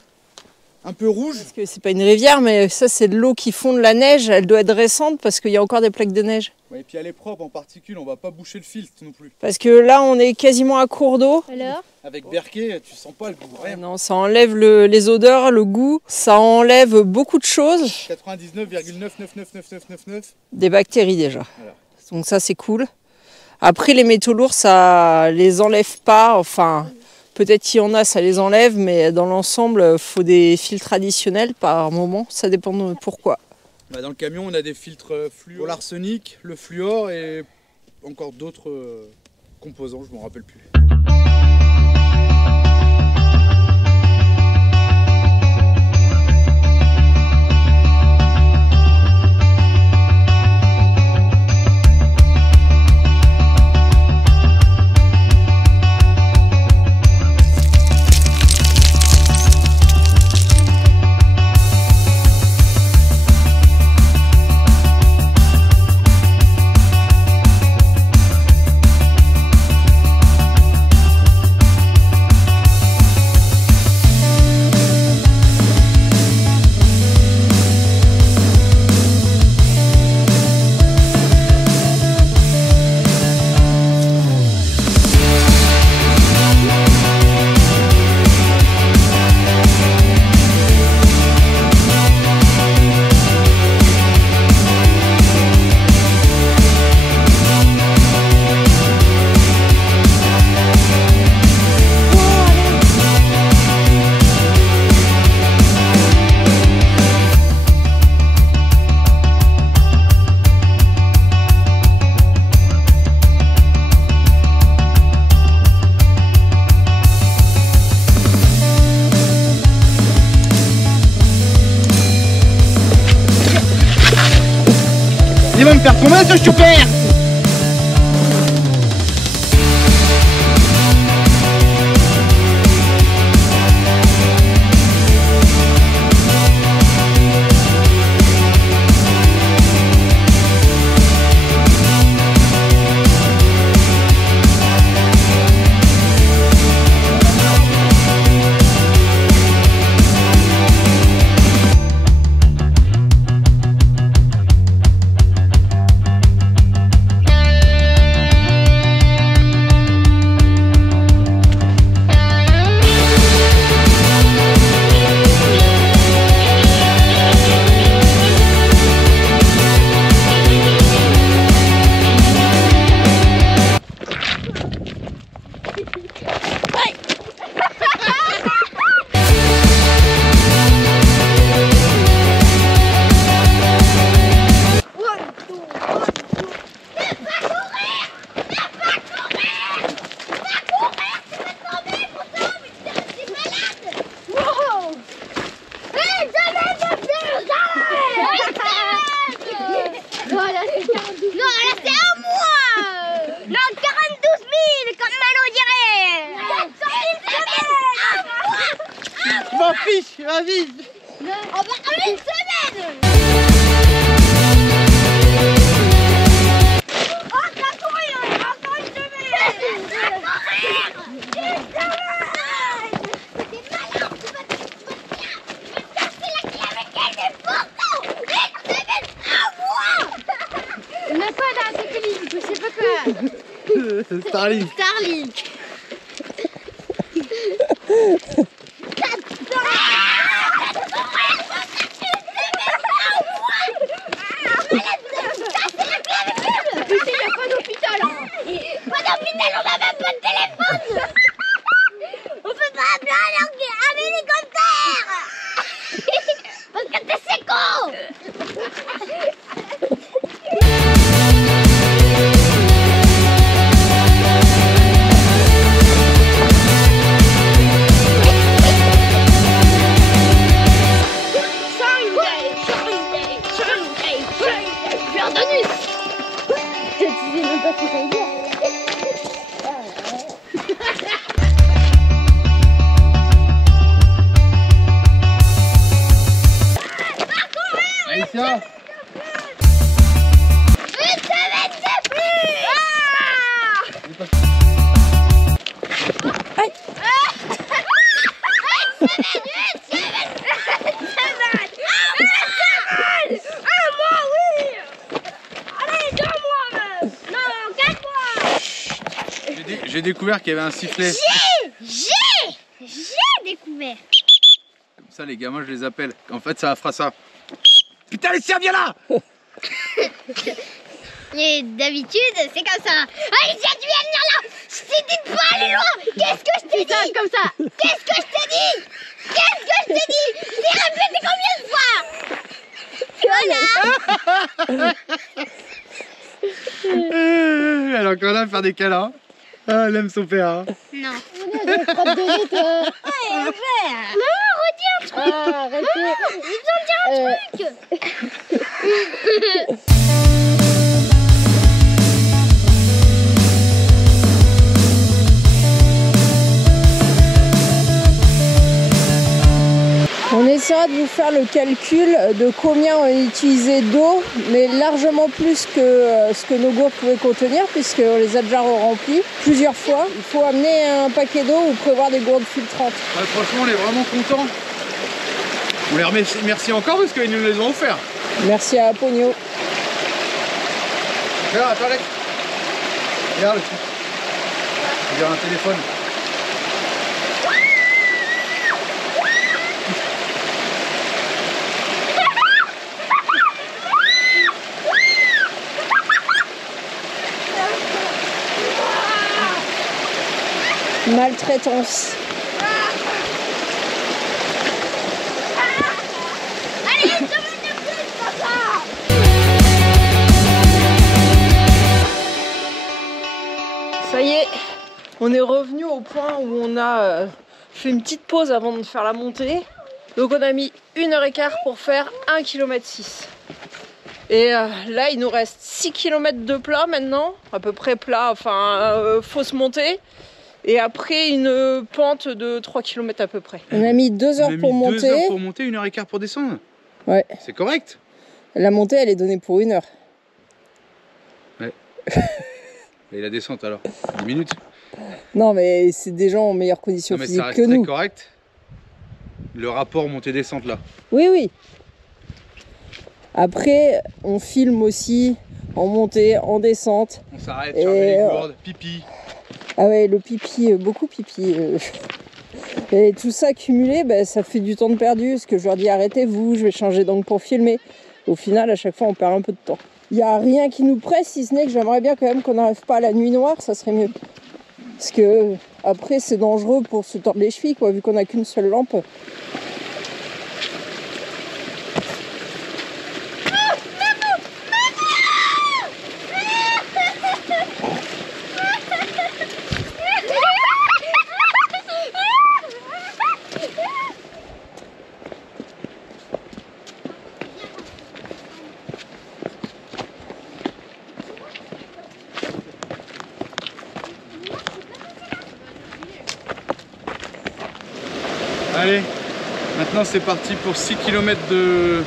un peu rouge. Parce que c'est pas une rivière, mais ça c'est de l'eau qui fond de la neige. Elle doit être récente parce qu'il y a encore des plaques de neige. Ouais, et puis elle est propre en particules, on va pas boucher le filtre non plus. Parce que là on est quasiment à cours d'eau. Alors? Avec Berquée, tu sens pas le goût, rien. Non, ça enlève les odeurs, le goût. Ça enlève beaucoup de choses. 99,999999. Des bactéries déjà. Voilà. Donc ça c'est cool. Après les métaux lourds ça les enlève pas. Enfin peut-être qu'il y en a ça les enlève, mais dans l'ensemble il faut des filtres additionnels par moment. Ça dépend de pourquoi. Bah dans le camion on a des filtres fluor pour l'arsenic, le fluor et encore d'autres composants, je m'en rappelle plus. Il va me faire combien ce chouper? fiche, vas-y. On va une semaine. On a quoi dans ce livre? Je sais pas quoi. Starlink. Starlink. Alicia. J'ai découvert qu'il y avait un sifflet. J'ai découvert. Comme ça, les gamins, je les appelle. En fait, ça fera ça. Putain, Alicia, viens là. Et d'habitude, c'est comme ça. Alicia, tu viens venir là. Je t'ai dit de pas aller loin. Qu'est-ce que je t'ai dit? Comme ça. Qu'est-ce que je t'ai dit? Qu'est-ce que je t'ai dit? Je t'ai répété combien de fois? Voilà. Elle est encore là à faire des câlins. Ah, elle aime son père. Hein. Non. On a des crottes de nez, toi. Non, redis un truc. Ah, arrêtez. J'ai besoin de dire un truc. On essaiera de vous faire le calcul de combien on a utilisé d'eau, mais largement plus que ce que nos gourdes pouvaient contenir, puisqu'on les a déjà remplis plusieurs fois. Il faut amener un paquet d'eau ou prévoir des gourdes filtrantes. Ouais, franchement, on est vraiment contents. On les remercie encore parce qu'ils nous les ont offerts. Merci à Pogno. Regarde, attends, Alex. Regarde, il y a un téléphone. Maltraitance. Allez, une semaine de plus, papa. Ça y est, on est revenu au point où on a fait une petite pause avant de faire la montée. Donc on a mis 1h15 pour faire 1,6 km. Et là il nous reste 6 km de plat maintenant, à peu près plat, enfin fausse montée. Et après une pente de 3 km à peu près. On a mis 2 heures pour monter. 2 heures pour monter, 1h15 pour descendre. Ouais. C'est correct. La montée elle est donnée pour 1 heure. Ouais. Et la descente alors 10 minutes. Non mais c'est des gens en meilleures conditions non, mais physiques ça reste que très nous. correct. Le rapport montée-descente là. Oui, oui. Après, on filme aussi en montée, en descente. On s'arrête, charger les gourdes, pipi. Ah ouais, le pipi, beaucoup pipi. Et tout ça cumulé, bah, ça fait du temps de perdu. Parce que je leur dis arrêtez-vous, je vais changer d'angle pour filmer. Au final, à chaque fois, on perd un peu de temps. Il n'y a rien qui nous presse, si ce n'est que j'aimerais bien quand même qu'on n'arrive pas à la nuit noire, ça serait mieux. Parce que après, c'est dangereux pour se tordre les chevilles, quoi, vu qu'on n'a qu'une seule lampe. Allez, Maintenant c'est parti pour 6 km de...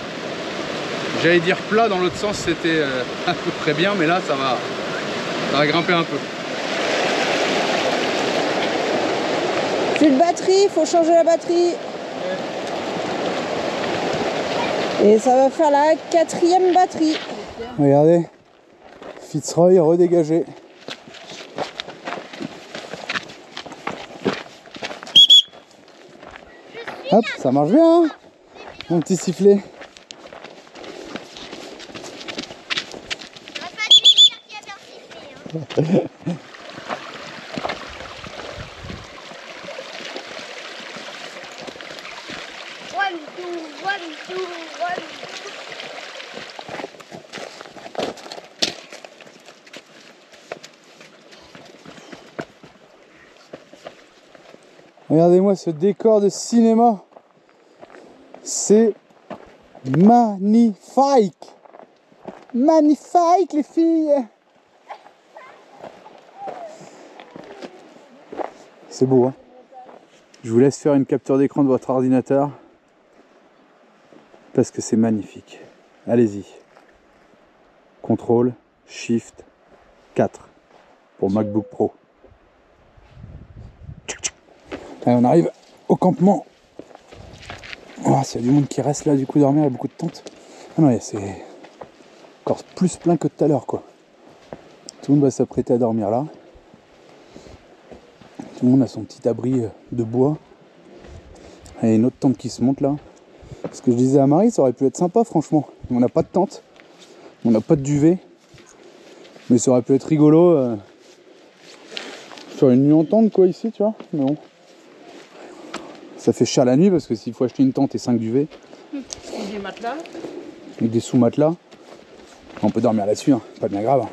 J'allais dire plat, dans l'autre sens c'était à peu près bien, mais là ça va grimper un peu. Plus de batterie, il faut changer la batterie. Et ça va faire la 4e batterie. Regardez, Fitzroy redégagé. Hop, ça marche bien, hein, mon petit sifflet. Regardez-moi ce décor de cinéma. C'est magnifique. Magnifique les filles. C'est beau, hein. Je vous laisse faire une capture d'écran de votre ordinateur parce que c'est magnifique. Allez-y. CTRL, SHIFT, 4 pour MacBook Pro. Allez, on arrive au campement. Oh, s'il y a du monde qui reste là, du coup, dormir, il y a beaucoup de tentes. Ah non, c'est encore plus plein que tout à l'heure, quoi. Tout le monde va s'apprêter à dormir là. Tout le monde a son petit abri de bois. Il y a une autre tente qui se monte là. Ce que je disais à Marie, ça aurait pu être sympa, franchement. On n'a pas de tente, on n'a pas de duvet, mais ça aurait pu être rigolo. Faire une nuit en tente, quoi, ici, tu vois. Mais bon. Ça fait cher la nuit parce que s'il faut acheter une tente et 5 duvets. Et des matelas. Et des sous-matelas. On peut dormir là-dessus, hein. Pas bien grave.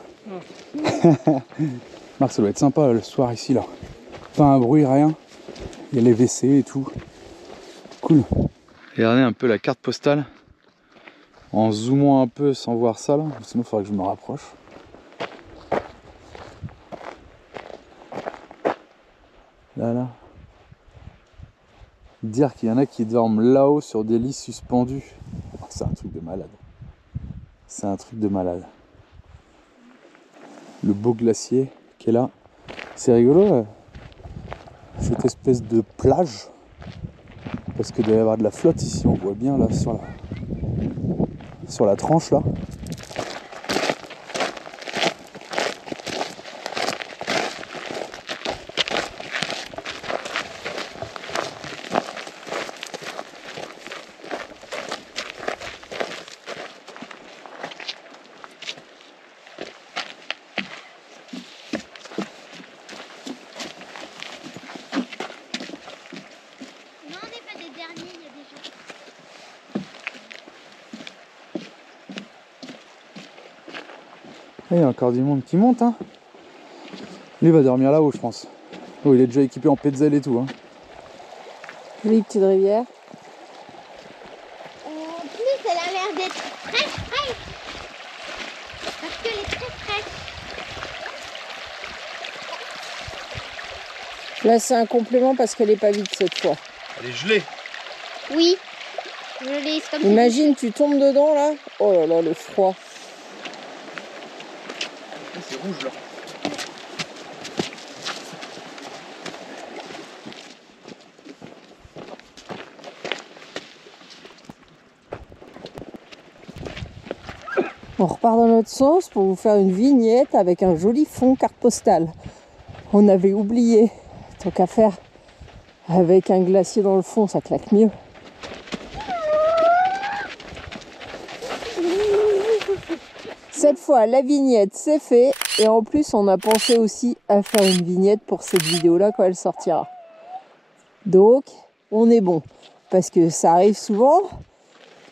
Marc, ça doit être sympa le soir ici, là. Pas un bruit, rien. Il y a les WC et tout. Cool. Regardez un peu la carte postale. En zoomant un peu sans voir ça, là. Sinon, il faudrait que je me rapproche. Là. Dire qu'il y en a qui dorment là-haut sur des lits suspendus. Oh, c'est un truc de malade. C'est un truc de malade. Le beau glacier qui est là. C'est rigolo, cette espèce de plage. Parce qu'il doit y avoir de la flotte ici. On voit bien là sur la tranche là. Il y a encore du monde qui monte, hein. Lui va dormir là-haut, je pense. Oh, il est déjà équipé en Petzl et tout, hein. Jolie petite rivière. En plus, elle a l'air d'être très fraîche. Parce qu'elle est très fraîche. Là, c'est un complément parce qu'elle est pas vide cette fois. Elle est gelée. Oui. Je l'ai comme Imagine, tu tombes dedans là. Oh là là, le froid. C'est rouge là. On repart dans notre sens pour vous faire une vignette avec un joli fond carte postale. On avait oublié, tant qu'à faire, avec un glacier dans le fond, ça claque mieux. Cette fois, la vignette, c'est fait. Et en plus, on a pensé aussi à faire une vignette pour cette vidéo-là quand elle sortira. Donc, on est bon. Parce que ça arrive souvent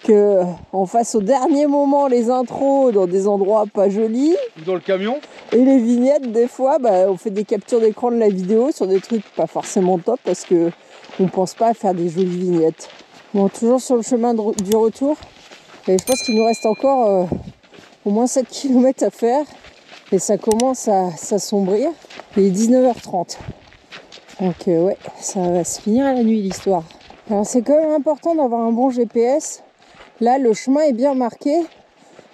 qu'on fasse au dernier moment les intros dans des endroits pas jolis. Ou dans le camion. Et les vignettes, des fois, on fait des captures d'écran de la vidéo sur des trucs pas forcément top parce que on pense pas à faire des jolies vignettes. Bon, toujours sur le chemin du retour. Et je pense qu'il nous reste encore au moins 7 km à faire. Et ça commence à s'assombrir. Il est 19h30. Donc ouais, ça va se finir à la nuit l'histoire. Alors c'est quand même important d'avoir un bon GPS. Là le chemin est bien marqué,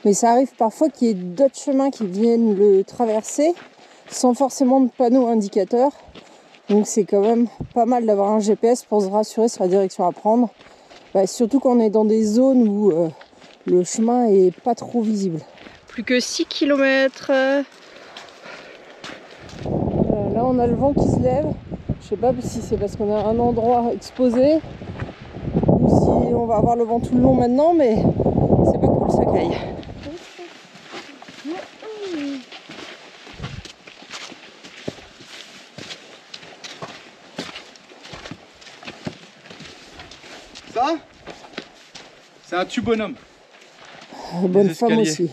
mais ça arrive parfois qu'il y ait d'autres chemins qui viennent le traverser sans forcément de panneaux indicateurs. Donc c'est quand même pas mal d'avoir un GPS pour se rassurer sur la direction à prendre. Surtout quand on est dans des zones où le chemin est pas trop visible. Plus que 6 km. Là on a le vent qui se lève. Je sais pas si c'est parce qu'on a un endroit exposé ou si on va avoir le vent tout le long maintenant, mais c'est pas cool, ça caille. Ça, c'est un tube bonhomme. Bonne femme aussi.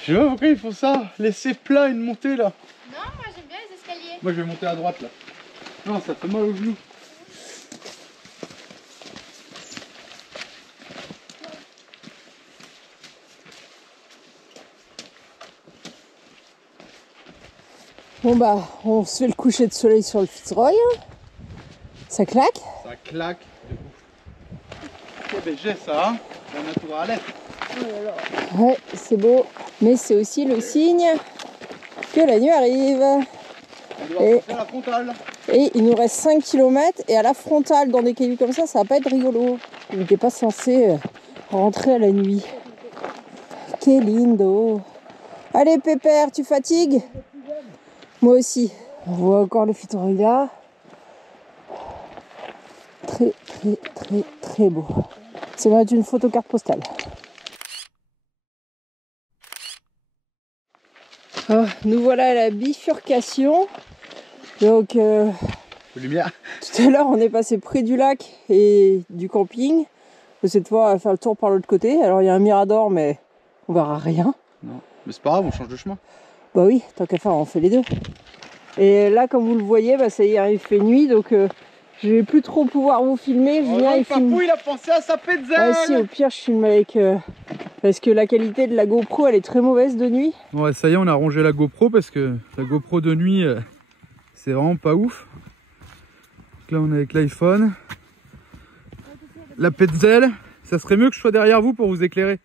Je sais pas pourquoi ils font ça, laisser plat une montée là. Non, moi j'aime bien les escaliers. Moi je vais monter à droite là. Non, ça fait mal aux genoux. Bon on se fait le coucher de soleil sur le Fitzroy. Ça claque? Ça claque de ouf. Quel BG ça, hein, la naturalesse. Ouais, c'est beau. Mais c'est aussi le signe que la nuit arrive. On doit faire la frontale. Et il nous reste 5 km et à la frontale dans des cailloux comme ça va pas être rigolo. Il n'était pas censé rentrer à la nuit. Que lindo. Allez Pépère, tu fatigues? Moi aussi. On voit encore le Fitzroy là. Très très très très beau. Ça va être une photo carte postale. Oh, nous voilà à la bifurcation. Donc Lumière. tout à l'heure on est passé près du lac et du camping. Cette fois on va faire le tour par l'autre côté. Alors il y a un mirador mais on verra rien. Non, mais c'est pas grave, on change de chemin. Bah oui, tant qu'à faire on fait les deux. Et là comme vous le voyez, ça y est, il fait nuit donc je vais plus trop pouvoir vous filmer. Julien il filme. Papou il a pensé à sa petzel. Ah si, au pire je filme avec parce que la qualité de la GoPro elle est très mauvaise de nuit. Ouais, ça y est, on a rangé la GoPro parce que la GoPro de nuit c'est vraiment pas ouf. Donc là on est avec l'iPhone. La Petzel, ça serait mieux que je sois derrière vous pour vous éclairer.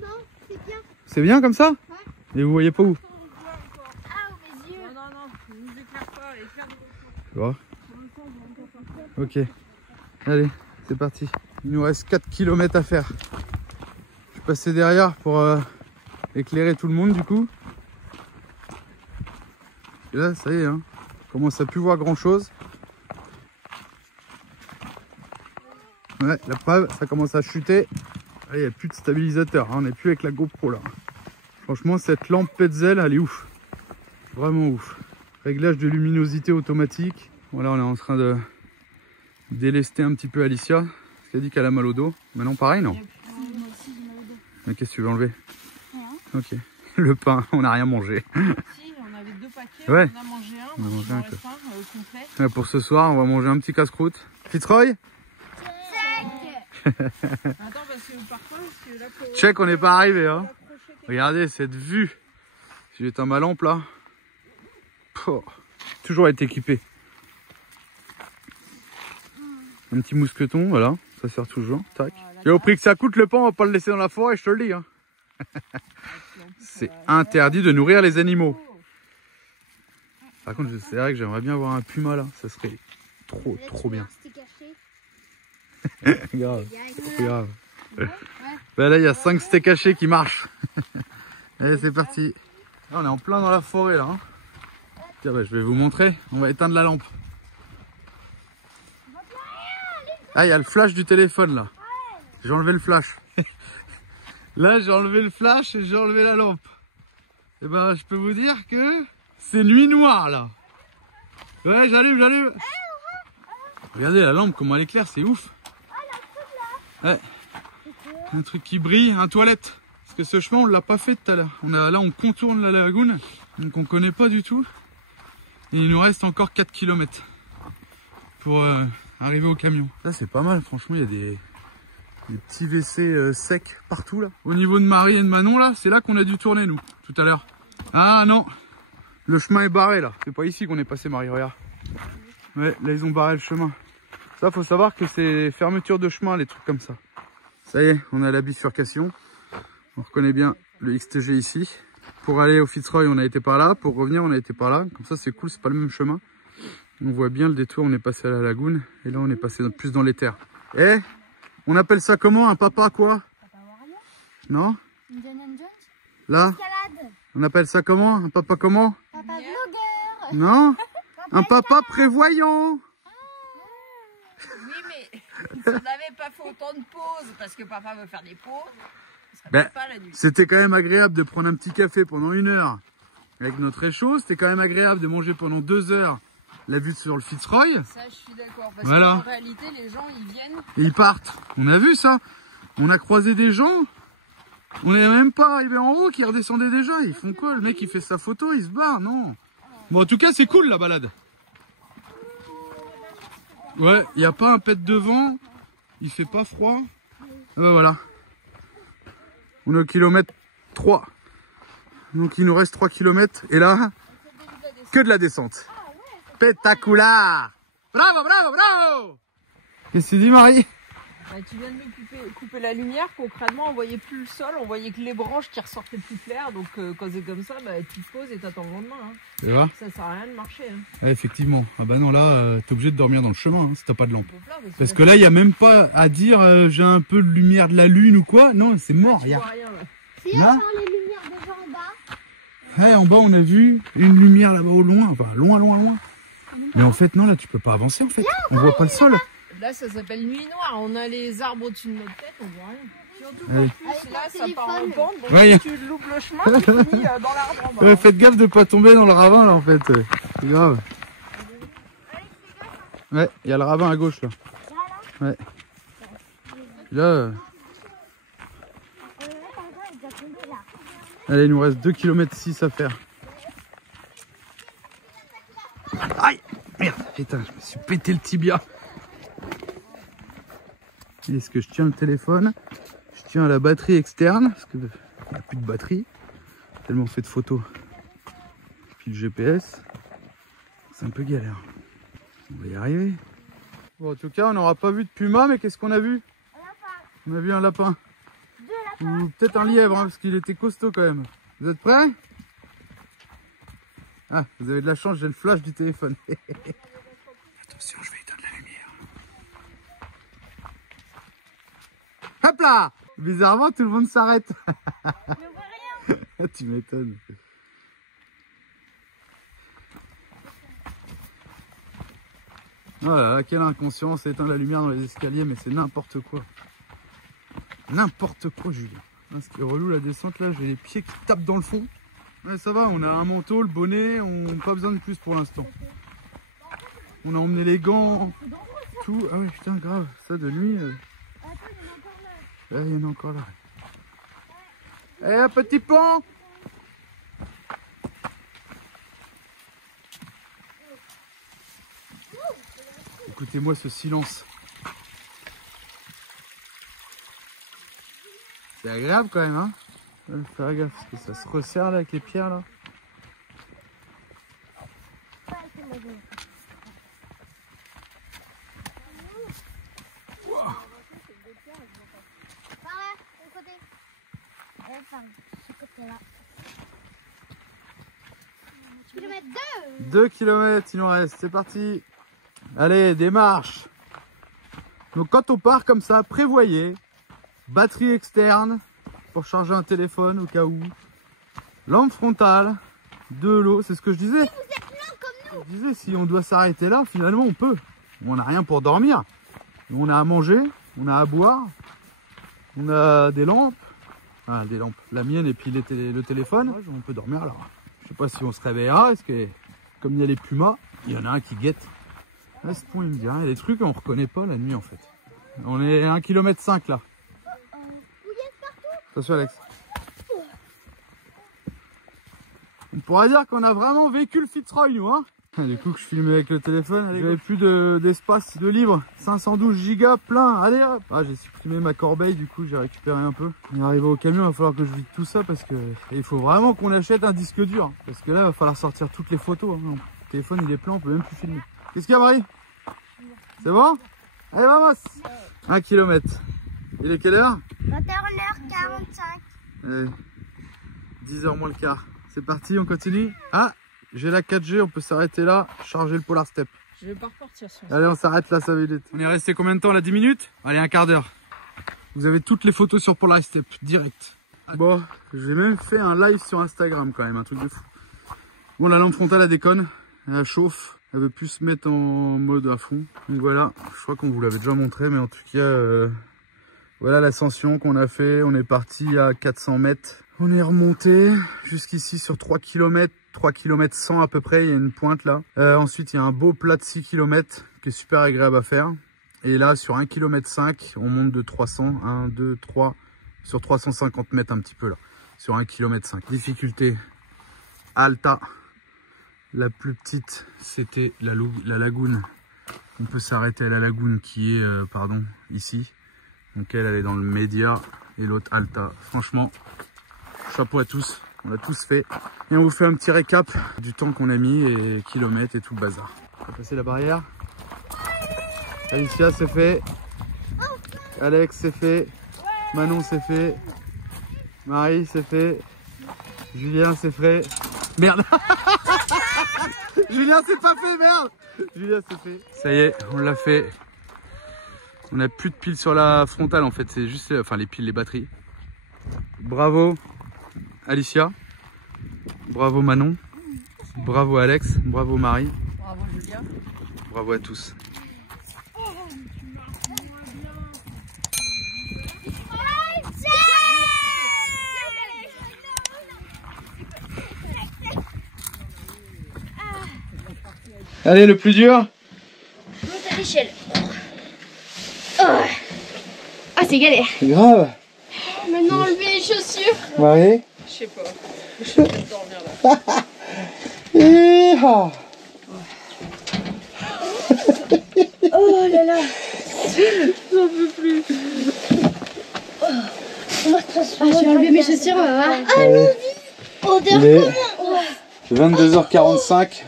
Non, c'est bien. C'est bien comme ça? Ouais. Et vous voyez pas où? Ah, mes yeux. Non, ne nous éclaire pas, éclaire de GoPro. Tu vois? Ok, allez, c'est parti. Il nous reste 4 km à faire. Je suis passé derrière pour éclairer tout le monde du coup. Et là, ça y est, hein, on commence à plus voir grand chose. Ouais, la preuve, ça commence à chuter. Il n'y a plus de stabilisateur, hein, on n'est plus avec la GoPro là. Franchement, cette lampe Petzel, elle est ouf. Vraiment ouf. Réglage de luminosité automatique. Voilà, on est en train de délester un petit peu Alicia, parce qu'elle dit qu'elle a mal au dos. Maintenant pareil, non? Moi aussi j'ai mal au dos. Mais qu'est-ce que tu veux enlever? Rien. Ok. Le pain, on n'a rien mangé. Si, on avait 2 paquets, Ouais. on a mangé un, On a mangé un, reste quoi. un complet. Ouais, pour ce soir, on va manger un petit casse-croûte. Fitzroy? Attends, parce que parfois, là, Check, on n'est pas arrivé, hein. Regardez cette vue. Si j'éteins ma lampe là. Pouh. Toujours être équipé. Un petit mousqueton, voilà, ça sert toujours. Tac. Et au prix que ça coûte le pain, on va pas le laisser dans la forêt, je te le dis. Hein. C'est interdit de nourrir les animaux. Par contre, c'est vrai que j'aimerais bien voir un puma là, ça serait trop bien. Grave, trop grave. Ben là, il y a 5 steaks hachés qui marchent. Allez, c'est parti. Là, on est en plein dans la forêt là. Hein. Tiens, ben, je vais vous montrer. On va éteindre la lampe. Ah, il y a le flash du téléphone là. J'ai enlevé le flash. Là, j'ai enlevé le flash et j'ai enlevé la lampe. Et ben, je peux vous dire que c'est nuit noire là. Ouais, j'allume. Regardez la lampe, comment elle éclaire, c'est ouf. Ouais. Un truc qui brille, un toilette. Parce que ce chemin, on l'a pas fait tout à l'heure. Là, on contourne la lagune, donc on connaît pas du tout. Et il nous reste encore 4 km pour arriver au camion. Ça, c'est pas mal, franchement, il y a des petits WC secs partout là. Au niveau de Marie et de Manon, là, c'est là qu'on a dû tourner, nous, tout à l'heure. Ah non, le chemin est barré là. C'est pas ici qu'on est passé, Marie, regarde. Ouais, là, ils ont barré le chemin. Ça, faut savoir que c'est fermeture de chemin, les trucs comme ça. Ça y est, on a la bifurcation. On reconnaît bien le XTG ici. Pour aller au Fitzroy, on a été par là. Pour revenir, on a été par là. Comme ça, c'est cool, c'est pas le même chemin. On voit bien le détour, on est passé à la lagune. Et là, on est passé plus dans les terres. Eh, on appelle ça comment? Un papa quoi? Papa Wario? Non? Indiana Jones? Là? Escalade. On appelle ça comment? Un papa comment? Papa blogueur. Non? Un papa prévoyant. Oui, mais si on n'avait pas fait autant de pauses, parce que papa veut faire des pauses, ben, c'était quand même agréable de prendre un petit café pendant 1 heure avec notre réchaud. C'était quand même agréable de manger pendant 2 heures la vue sur le Fitzroy. Ça, je suis d'accord. Parce voilà. qu'en réalité, les gens, ils viennent... Et ils partent. On a vu ça. On a croisé des gens. On n'est même pas arrivé en haut qui redescendaient déjà. Ils font quoi? Le mec, il fait sa photo, il se barre. Non. Bon, en tout cas, c'est cool la balade. Ouais, il n'y a pas un pet de vent. Il fait pas froid. Voilà. On est au kilomètre 3. Donc il nous reste 3 km. Et là, que de la descente. Pétacoulard. Bravo, bravo, bravo. Qu'est-ce que tu dis, Marie? Bah, tu viens de me couper la lumière. Concrètement, on voyait plus le sol. On voyait que les branches qui ressortaient plus claires. Donc quand c'est comme ça, bah, tu te poses et t'attends le lendemain. Hein. Tu vois? Ça sert à rien de marcher. Hein. Ouais, effectivement. Ah bah non, là, t'es obligé de dormir dans le chemin hein, si t'as pas de lampe. Parce que là, il n'y a même pas à dire j'ai un peu de lumière de la lune ou quoi. Non, c'est mort. Tu vois rien, là. Si, là, on les lumières déjà en bas. Ouais, en bas, on a vu une lumière là-bas au loin. Enfin, loin, loin, loin. Mais en fait, non, là, tu peux pas avancer en fait. On voit pas le sol. Là, ça s'appelle nuit noire. On a les arbres au-dessus de notre tête, on voit rien. Surtout Ouais. qu'en plus, là, ça part en pente. Donc ouais, si tu loupes le chemin, tu finis dans l'arbre en bas. Faites gaffe de pas tomber dans le ravin là en fait. C'est grave. Ouais, il y a le ravin à gauche là. Ouais. Puis là. Allez, il nous reste 2 km 6 à faire. Aïe! Merde, putain, je me suis pété le tibia. Est-ce que je tiens le téléphone? Je tiens la batterie externe, parce qu'il n'y a plus de batterie. Tellement fait de photos. Puis le GPS. C'est un peu galère. On va y arriver. Bon, en tout cas, on n'aura pas vu de puma, mais qu'est-ce qu'on a vu? On a vu un lapin. Ou peut-être un lièvre, hein, parce qu'il était costaud quand même. Vous êtes prêts? Ah, vous avez de la chance, j'ai le flash du téléphone. Attention, je vais éteindre la lumière. Hop là! Bizarrement, tout le monde s'arrête. Tu m'étonnes. Voilà, quelle inconscience, éteindre la lumière dans les escaliers, mais c'est n'importe quoi. N'importe quoi, Julien. Là, ce qui est relou, la descente, là, j'ai les pieds qui tapent dans le fond. Ouais, ça va, on a un manteau, le bonnet, on n'a pas besoin de plus pour l'instant. On a emmené les gants, tout. Ah ouais, putain, grave, ça de nuit. Il y en a encore là. Eh, un petit pont! Écoutez-moi ce silence. C'est agréable quand même, hein? Faire gaffe, parce que ça se resserre là avec les pierres là. Par là, de côté. Enfin, ce côté-là. Kilomètre 2. 2 km il nous reste, c'est parti. Allez, démarche. Donc quand on part comme ça, prévoyez batterie externe pour charger un téléphone au cas où, lampe frontale, de l'eau, c'est ce que je disais. Si vous êtes lent comme nous. Je disais, si on doit s'arrêter là, finalement on peut. On n'a rien pour dormir. On a à manger, on a à boire, on a des lampes. Ah, des lampes, la mienne et puis le téléphone. On peut dormir là. Je sais pas si on se réveillera, est-ce que comme il y a les pumas, il y en a un qui guette. À ce point, il me dit rien. Il y a des trucs qu'on reconnaît pas la nuit en fait. On est à 1,5 km là. Attention Alex. On pourrait dire qu'on a vraiment vécu le Fitzroy nous hein. Du coup que je filmais avec le téléphone, j'avais plus d'espace de livres, 512 gigas plein, allez hop. Ah, j'ai supprimé ma corbeille, du coup j'ai récupéré un peu. On est arrivé au camion, il va falloir que je vide tout ça parce que il faut vraiment qu'on achète un disque dur. Parce que là il va falloir sortir toutes les photos. Hein. Le téléphone il est plein, on peut même plus filmer. Qu'est-ce qu'il y a Marie? C'est bon? Allez, vamos. 1 km. Il est quelle heure? 21h45. Allez, 10h moins le quart. C'est parti, on continue. Ah, j'ai la 4G, on peut s'arrêter là, charger le Polar Step. Je vais pas repartir sur ça. Allez, on s'arrête là, ça va vite. On est resté combien de temps là? 10 minutes? Allez, un quart d'heure. Vous avez toutes les photos sur Polar Step, direct. Bon, j'ai même fait un live sur Instagram quand même, un truc de fou. Bon, la lampe frontale, elle déconne, elle chauffe, elle veut plus se mettre en mode à fond. Donc voilà, je crois qu'on vous l'avait déjà montré, mais en tout cas, voilà l'ascension qu'on a fait. On est parti à 400 mètres. On est remonté jusqu'ici sur 3 km, 3 km 100 à peu près, il y a une pointe là. Ensuite, il y a un beau plat de 6 km qui est super agréable à faire. Et là, sur 1 km 5, on monte de 300, 1, 2, 3, sur 350 mètres un petit peu là, sur 1 km 5. Difficulté alta. La plus petite, c'était la lagune. On peut s'arrêter à la lagune qui est, ici. Donc elle est dans le média et l'autre alta. Franchement, chapeau à tous. On l'a tous fait. Et on vous fait un petit récap du temps qu'on a mis et kilomètres et tout le bazar. On va passer la barrière. Alicia, c'est fait. Alex, c'est fait. Manon, c'est fait. Marie, c'est fait. Julien, c'est fait. Merde. Julien, c'est pas fait, merde. Julien, c'est fait. Ça y est, on l'a fait. On n'a plus de piles sur la frontale en fait. C'est juste les piles, les batteries. Bravo Alicia. Bravo Manon. Bravo Alex. Bravo Marie. Bravo Julien. Bravo à tous. Allez, le plus dur. Monte à l'échelle. Oh. Ah, c'est galère. C'est grave. Maintenant, enlever les chaussures. Marie. Je sais pas. Je vais dormir là. Hi-ha. Oh là là. J'en peux plus. Oh. Ah, je vais enlever mes chaussures, on va voir. Ah, non, odeur Il est comment 22h45.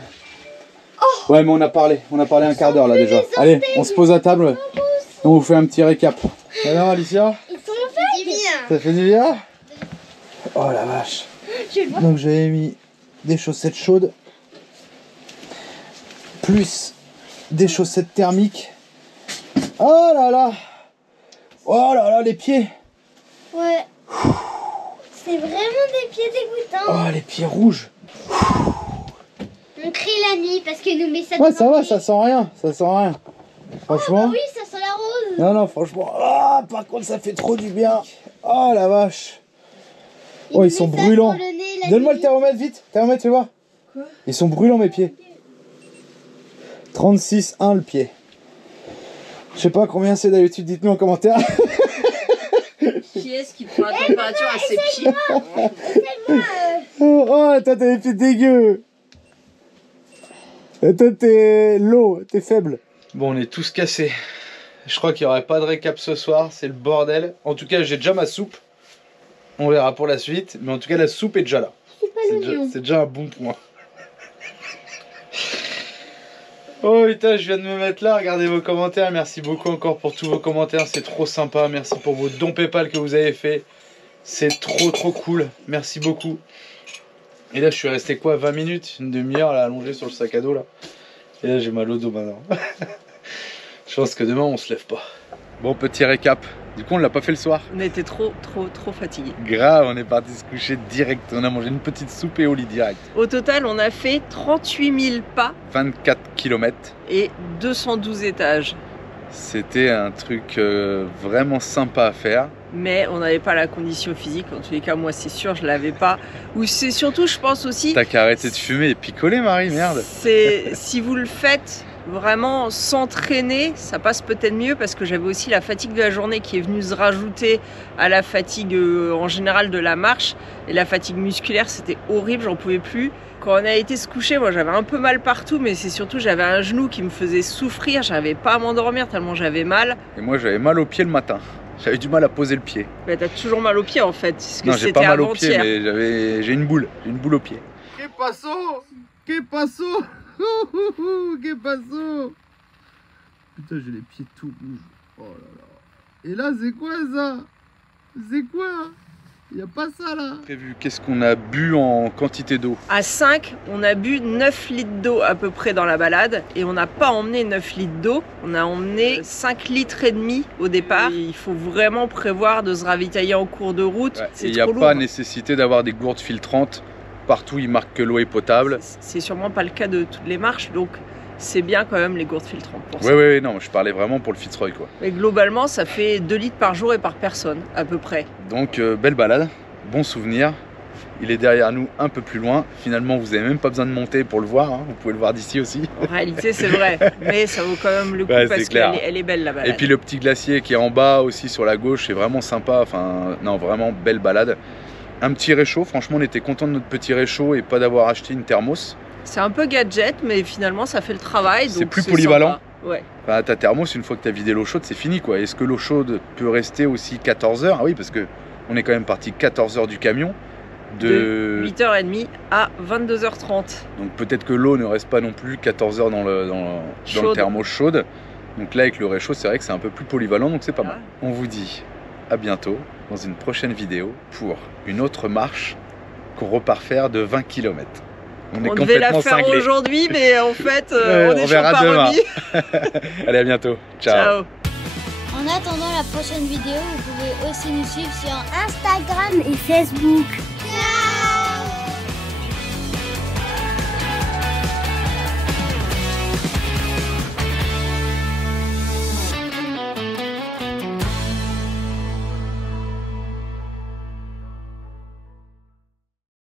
Ouais, mais on a parlé un quart d'heure là déjà. Allez, on se pose à table et on vous fait un petit récap. Alors Alicia, Ils sont faits. ça fait du bien? Oh la vache. Donc j'avais mis des chaussettes chaudes, plus des chaussettes thermiques. Oh là là. Oh là là, les pieds. Ouais. C'est vraiment des pieds dégoûtants. Oh, les pieds rouges. On crie la nuit parce que nous met ça. Ouais, ça va, ça sent rien, ça sent rien. Franchement. Oh, bah oui, ça sent la rose. Non, non, franchement. Ah, par contre, ça fait trop du bien. Oh la vache. Oh, ils sont brûlants. Donne-moi le thermomètre vite. Thermomètre, fais voir. Quoi? Ils sont brûlants, mes pieds. 36,1 le pied. Je sais pas combien c'est d'habitude, dites-nous en commentaire. Qui est-ce qui prend la température à ses pieds? Oh, toi, t'as des pieds dégueux. Et toi, t'es low, t'es faible. Bon, on est tous cassés. Je crois qu'il n'y aurait pas de récap ce soir, c'est le bordel. En tout cas, j'ai déjà ma soupe. On verra pour la suite. Mais en tout cas, la soupe est déjà là. C'est déjà un bon point. Oh putain, je viens de me mettre là, regardez vos commentaires. Merci beaucoup encore pour tous vos commentaires, c'est trop sympa. Merci pour vos dons PayPal que vous avez fait. C'est trop cool, merci beaucoup. Et là, je suis resté quoi, 20 minutes, une demi-heure là, allongé sur le sac à dos là. Et là, j'ai mal au dos maintenant. Je pense que demain, on se lève pas. Bon, petit récap. Du coup, on l'a pas fait le soir. On était trop fatigués. Grave, on est parti se coucher direct. On a mangé une petite soupe et au lit direct. Au total, on a fait 38 000 pas 24 km. et 212 étages. C'était un truc vraiment sympa à faire. Mais on n'avait pas la condition physique. En tous les cas, moi, c'est sûr, je l'avais pas. Ou c'est surtout, je pense aussi... T'as qu'à arrêter de fumer et picoler, Marie, merde. C'est si vous le faites vraiment s'entraîner, ça passe peut-être mieux parce que j'avais aussi la fatigue de la journée qui est venue se rajouter à la fatigue en général de la marche. Et la fatigue musculaire, c'était horrible, j'en pouvais plus. Quand on a été se coucher, moi j'avais un peu mal partout, mais c'est surtout j'avais un genou qui me faisait souffrir, j'arrivais pas à m'endormir tellement j'avais mal. Et moi j'avais mal au pied le matin, j'avais du mal à poser le pied. Bah, t'as toujours mal au pied en fait, parce que non, j'ai pas mal au pied, avant-hier. mais j'ai une boule au pied. Que passo? Que passo? Que passo? Putain, j'ai les pieds tout rouges. Oh là là. Et là, c'est quoi ça? C'est quoi? Il n'y a pas ça là. Prévu. Qu'est-ce qu'on a bu en quantité d'eau? À 5, on a bu 9 litres d'eau à peu près dans la balade. Et on n'a pas emmené 9 litres d'eau. On a emmené 5 litres et demi au départ. Et il faut vraiment prévoir de se ravitailler en cours de route. Ouais, C'est il n'y a pas nécessité d'avoir des gourdes filtrantes. Partout, ils marquent que l'eau est potable. C'est sûrement pas le cas de toutes les marches. Donc c'est bien quand même les gourdes filtrantes pour ça. Oui, non, je parlais vraiment pour le Fitzroy quoi. Mais globalement, ça fait 2 litres par jour et par personne, à peu près. Donc, belle balade, bon souvenir. Il est derrière nous un peu plus loin. Finalement, vous n'avez même pas besoin de monter pour le voir. Hein. Vous pouvez le voir d'ici aussi. En réalité, c'est vrai. Mais ça vaut quand même le coup parce qu'elle est belle la balade. Et puis le petit glacier qui est en bas aussi sur la gauche, c'est vraiment sympa. Enfin, non, vraiment belle balade. Un petit réchaud. Franchement, on était content de notre petit réchaud et pas d'avoir acheté une thermos. C'est un peu gadget, mais finalement ça fait le travail. C'est plus polyvalent. Ouais. Enfin, ta thermos, une fois que tu as vidé l'eau chaude, c'est fini quoi. Est-ce que l'eau chaude peut rester aussi 14 heures? Ah oui, parce que on est quand même parti 14 heures du camion. De 8h30 à 22h30. Donc peut-être que l'eau ne reste pas non plus 14 heures dans le thermos chaude. Donc là, avec le réchaud, c'est vrai que c'est un peu plus polyvalent, donc c'est pas mal. On vous dit à bientôt dans une prochaine vidéo pour une autre marche qu'on repart faire de 20 km. On devait la faire aujourd'hui, mais en fait, on est verra pas demain. remis. Allez, à bientôt. Ciao. Ciao. En attendant la prochaine vidéo, vous pouvez aussi nous suivre sur Instagram et Facebook.